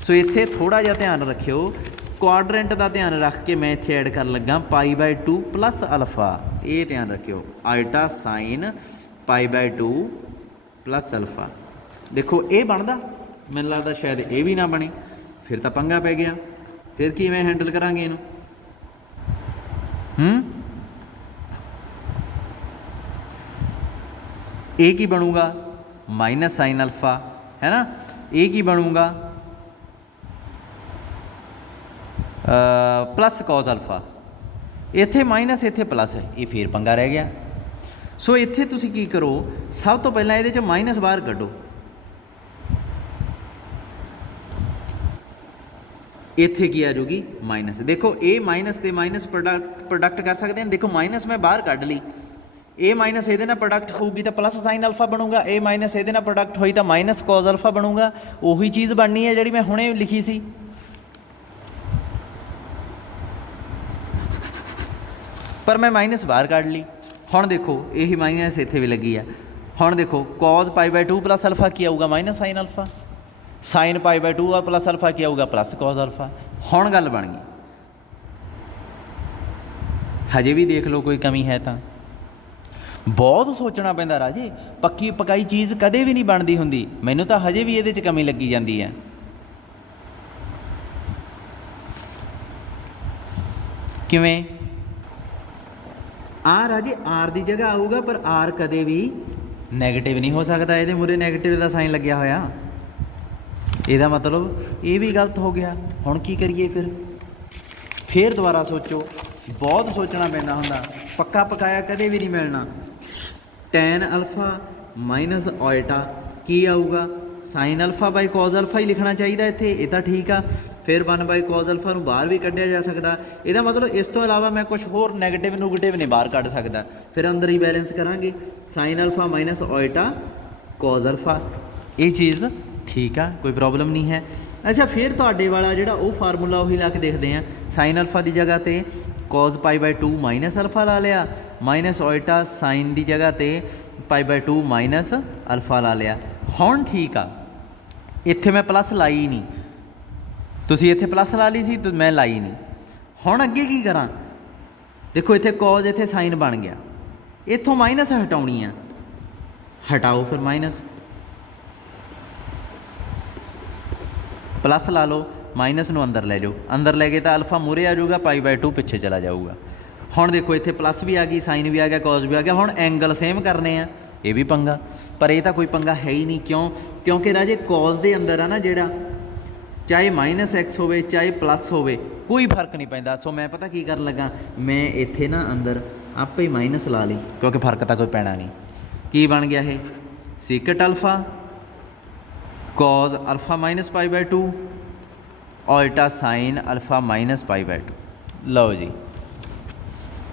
ਸੋ ਇੱਥੇ ਥੋੜ੍ਹਾ ਜਿਹਾ ਧਿਆਨ ਰੱਖਿਓ, ਕੁਆਡਰੈਂਟ ਦਾ ਧਿਆਨ ਰੱਖ ਕੇ ਮੈਂ ਇੱਥੇ ਐਡ ਕਰਨ ਲੱਗਾ ਪਾਈ ਬਾਈ 2 ਪਲੱਸ ਅਲਫਾ। ਇਹ ਧਿਆਨ ਰੱਖਿਓ, ਆਇਟਾ ਸਾਈਨ ਪਾਈ ਬਾਈ 2 ਪਲੱਸ ਅਲਫਾ। ਦੇਖੋ ਇਹ ਬਣਦਾ, ਮੈਨੂੰ ਲੱਗਦਾ ਸ਼ਾਇਦ ਇਹ ਵੀ ਨਾ ਬਣੇ, ਫਿਰ ਤਾਂ ਪੰਗਾ ਪੈ ਗਿਆ। ਫਿਰ ਕਿਵੇਂ ਹੈਂਡਲ ਕਰਾਂਗੇ ਇਹਨੂੰ? ਇਹ ਕੀ ਬਣੂਗਾ, ਮਾਈਨਸ ਸਾਈਨ ਅਲਫਾ ਹੈ ਨਾ। ਇਹ ਕੀ ਬਣੂਗਾ, ਪਲੱਸ ਕੋਜ਼ ਅਲਫਾ। ਇੱਥੇ ਮਾਈਨਸ, ਇੱਥੇ ਪਲੱਸ ਹੈ, ਇਹ ਫੇਰ ਪੰਗਾ ਰਹਿ ਗਿਆ। ਸੋ ਇੱਥੇ ਤੁਸੀਂ ਕੀ ਕਰੋ, ਸਭ ਤੋਂ ਪਹਿਲਾਂ ਇਹਦੇ 'ਚ ਮਾਈਨਸ ਬਾਹਰ ਕੱਢੋ। ਇੱਥੇ ਕੀ ਆ ਜਾਊਗੀ, ਮਾਈਨਸ। ਦੇਖੋ ਇਹ ਮਾਈਨਸ ਤੇ ਮਾਈਨਸ ਪ੍ਰੋਡਕਟ ਕਰ ਸਕਦੇ ਹਾਂ। ਦੇਖੋ ਮਾਈਨਸ ਮੈਂ ਬਾਹਰ ਕੱਢ ਲਈ, ਇਹ ਮਾਈਨਸ ਇਹਦੇ ਨਾਲ ਪ੍ਰੋਡਕਟ ਹੋਊਗੀ ਤਾਂ ਪਲੱਸ ਸਾਈਨ ਅਲਫਾ ਬਣੂਗਾ, ਇਹ ਮਾਈਨਸ ਇਹਦੇ ਨਾਲ ਪ੍ਰੋਡਕਟ ਹੋਈ ਤਾਂ ਮਾਈਨਸ ਕੋਜ਼ ਅਲਫਾ ਬਣੂਗਾ। ਉਹੀ ਚੀਜ਼ ਬਣਨੀ ਹੈ ਜਿਹੜੀ ਮੈਂ ਹੁਣੇ ਲਿਖੀ ਸੀ। ਪਰ ਮੈਂ ਮਾਈਨਸ ਬਾਹਰ ਕੱਢ ਲਈ। ਹੁਣ ਦੇਖੋ ਇਹੀ ਮਾਈਨਸ ਇੱਥੇ ਵੀ ਲੱਗੀ ਆ। ਹੁਣ ਦੇਖੋ ਕੋਜ਼ ਪਾਈ ਬਾਈ 2 ਪਲੱਸ ਅਲਫਾ ਕੀ ਆਊਗਾ, ਮਾਈਨਸ ਸਾਈਨ ਅਲਫਾ। ਸਾਈਨ ਪਾਈ ਬਾਈ 2 ਪਲੱਸ ਅਲਫਾ ਕੀ ਆਊਗਾ, ਪਲੱਸ ਕੋਜ਼ ਅਲਫਾ। ਹੁਣ ਗੱਲ ਬਣ ਗਈ। ਹਜੇ ਵੀ ਦੇਖ ਲਓ ਕੋਈ ਕਮੀ ਹੈ ਤਾਂ। ਬਹੁਤ ਸੋਚਣਾ ਪੈਂਦਾ ਰਾਜੇ, ਪੱਕੀ ਪਕਾਈ ਚੀਜ਼ ਕਦੇ ਵੀ ਨਹੀਂ ਬਣਦੀ ਹੁੰਦੀ। ਮੈਨੂੰ ਤਾਂ ਹਜੇ ਵੀ ਇਹਦੇ 'ਚ ਕਮੀ ਲੱਗੀ ਜਾਂਦੀ ਹੈ। ਕਿਵੇਂ? ਆਰ ਰਾਜੇ ਆਰ ਦੀ ਜਗ੍ਹਾ ਆਊਗਾ, ਪਰ ਆਰ ਕਦੇ ਵੀ ਨੈਗੇਟਿਵ ਨਹੀਂ ਹੋ ਸਕਦਾ। ਇਹਦੇ ਮੂਹਰੇ ਨੈਗੇਟਿਵ ਦਾ ਸਾਈਨ ਲੱਗਿਆ ਹੋਇਆ, ਇਹਦਾ ਮਤਲਬ ਇਹ ਵੀ ਗਲਤ ਹੋ ਗਿਆ। ਹੁਣ ਕੀ ਕਰੀਏ ਫਿਰ ਦੁਬਾਰਾ ਸੋਚੋ। बहुत सोचना पैंदा हुंदा, पक्का पकाया कदे भी नहीं मिलना। टैन अल्फा माइनस ओएटा की आऊगा, sine alpha by cos alpha ही लिखना चाहिए इत्थे, ये तो ठीक आ। फिर 1 बाई कॉज अल्फा नूं बाहर भी कढ़िया जा सकता, ਇਹਦਾ मतलब इस तो इलावा मैं कुछ होर नैगेटिव नूगेटिव नहीं बाहर कढ़ सकता। फिर अंदर ही बैलेंस करांगे, sine alpha minus iota cos alpha, ये चीज़ ठीक आ, कोई प्रॉब्लम नहीं है। अच्छा फिर तुहाडे वाला जिहड़ा वो फार्मूला उही ला के देखते हैं, साइन अल्फा की जगह ते cos pi by 2 minus alpha ला लिया, माइनस ओएटा साइन की जगह ते पाई बाई 2 माइनस अल्फा ला लिया। हुण ठीक आ, इत्थे मैं प्लस लाई ही नहीं, तुसीं इत्थे प्लस ला ली सी तो मैं लाई नहीं। हुण अगे की करा, देखो इत्थे कॉज इत्थे साइन बन गया, इत्थों माइनस हटाउणी आ, हटाओ फिर माइनस, प्लस ला लो, माइनस नूं अंदर लै जाओ, अंदर लै गए तो alpha Moore uh जाऊगा, pi by 2 पिछे चला जाऊगा। हुण देखो इत्थे प्लस भी आ गई, साइन भी आ गया, कॉज भी आ गया। हुण एंगल सेम करने आ, ये भी पंगा, पर यह तो कोई पंगा है ही नहीं। क्यों? क्योंकि राजे कॉज के अंदर आ ना जिहड़ा, चाहे माइनस एक्स होवे चाहे प्लस होवे, कोई फर्क नहीं पैंदा। सो मैं पता की कर लगा, मैं इत्थे ना अंदर आपे ही माइनस ला ली, क्योंकि फर्क तो कोई पैना नहीं। की बन गया है, सीकट अल्फा cos alpha minus pi by 2 iota sine alpha minus pi by 2। लो जी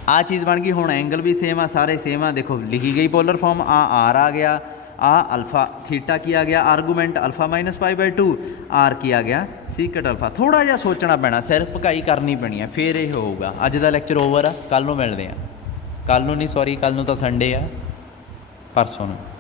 आ चीज़ बन गई। हुण एंगल भी सेम आ, सारे सेम आ, देखो लिखी गई पोलर फॉर्म, आ आर आ गया, आ अल्फा थीटा की आ गया, argument alpha minus pi by 2, R की आ गया सीकट अल्फा। थोड़ा जिहा सोचना पैना, सिर भकाई करनी पैनी है, फिर ये होऊगा। अज का लैक्चर ओवर आ, कल नूं मिलते हैं, कल नूं नहीं सॉरी, कल नूं तो संडे आ, परसों नूं।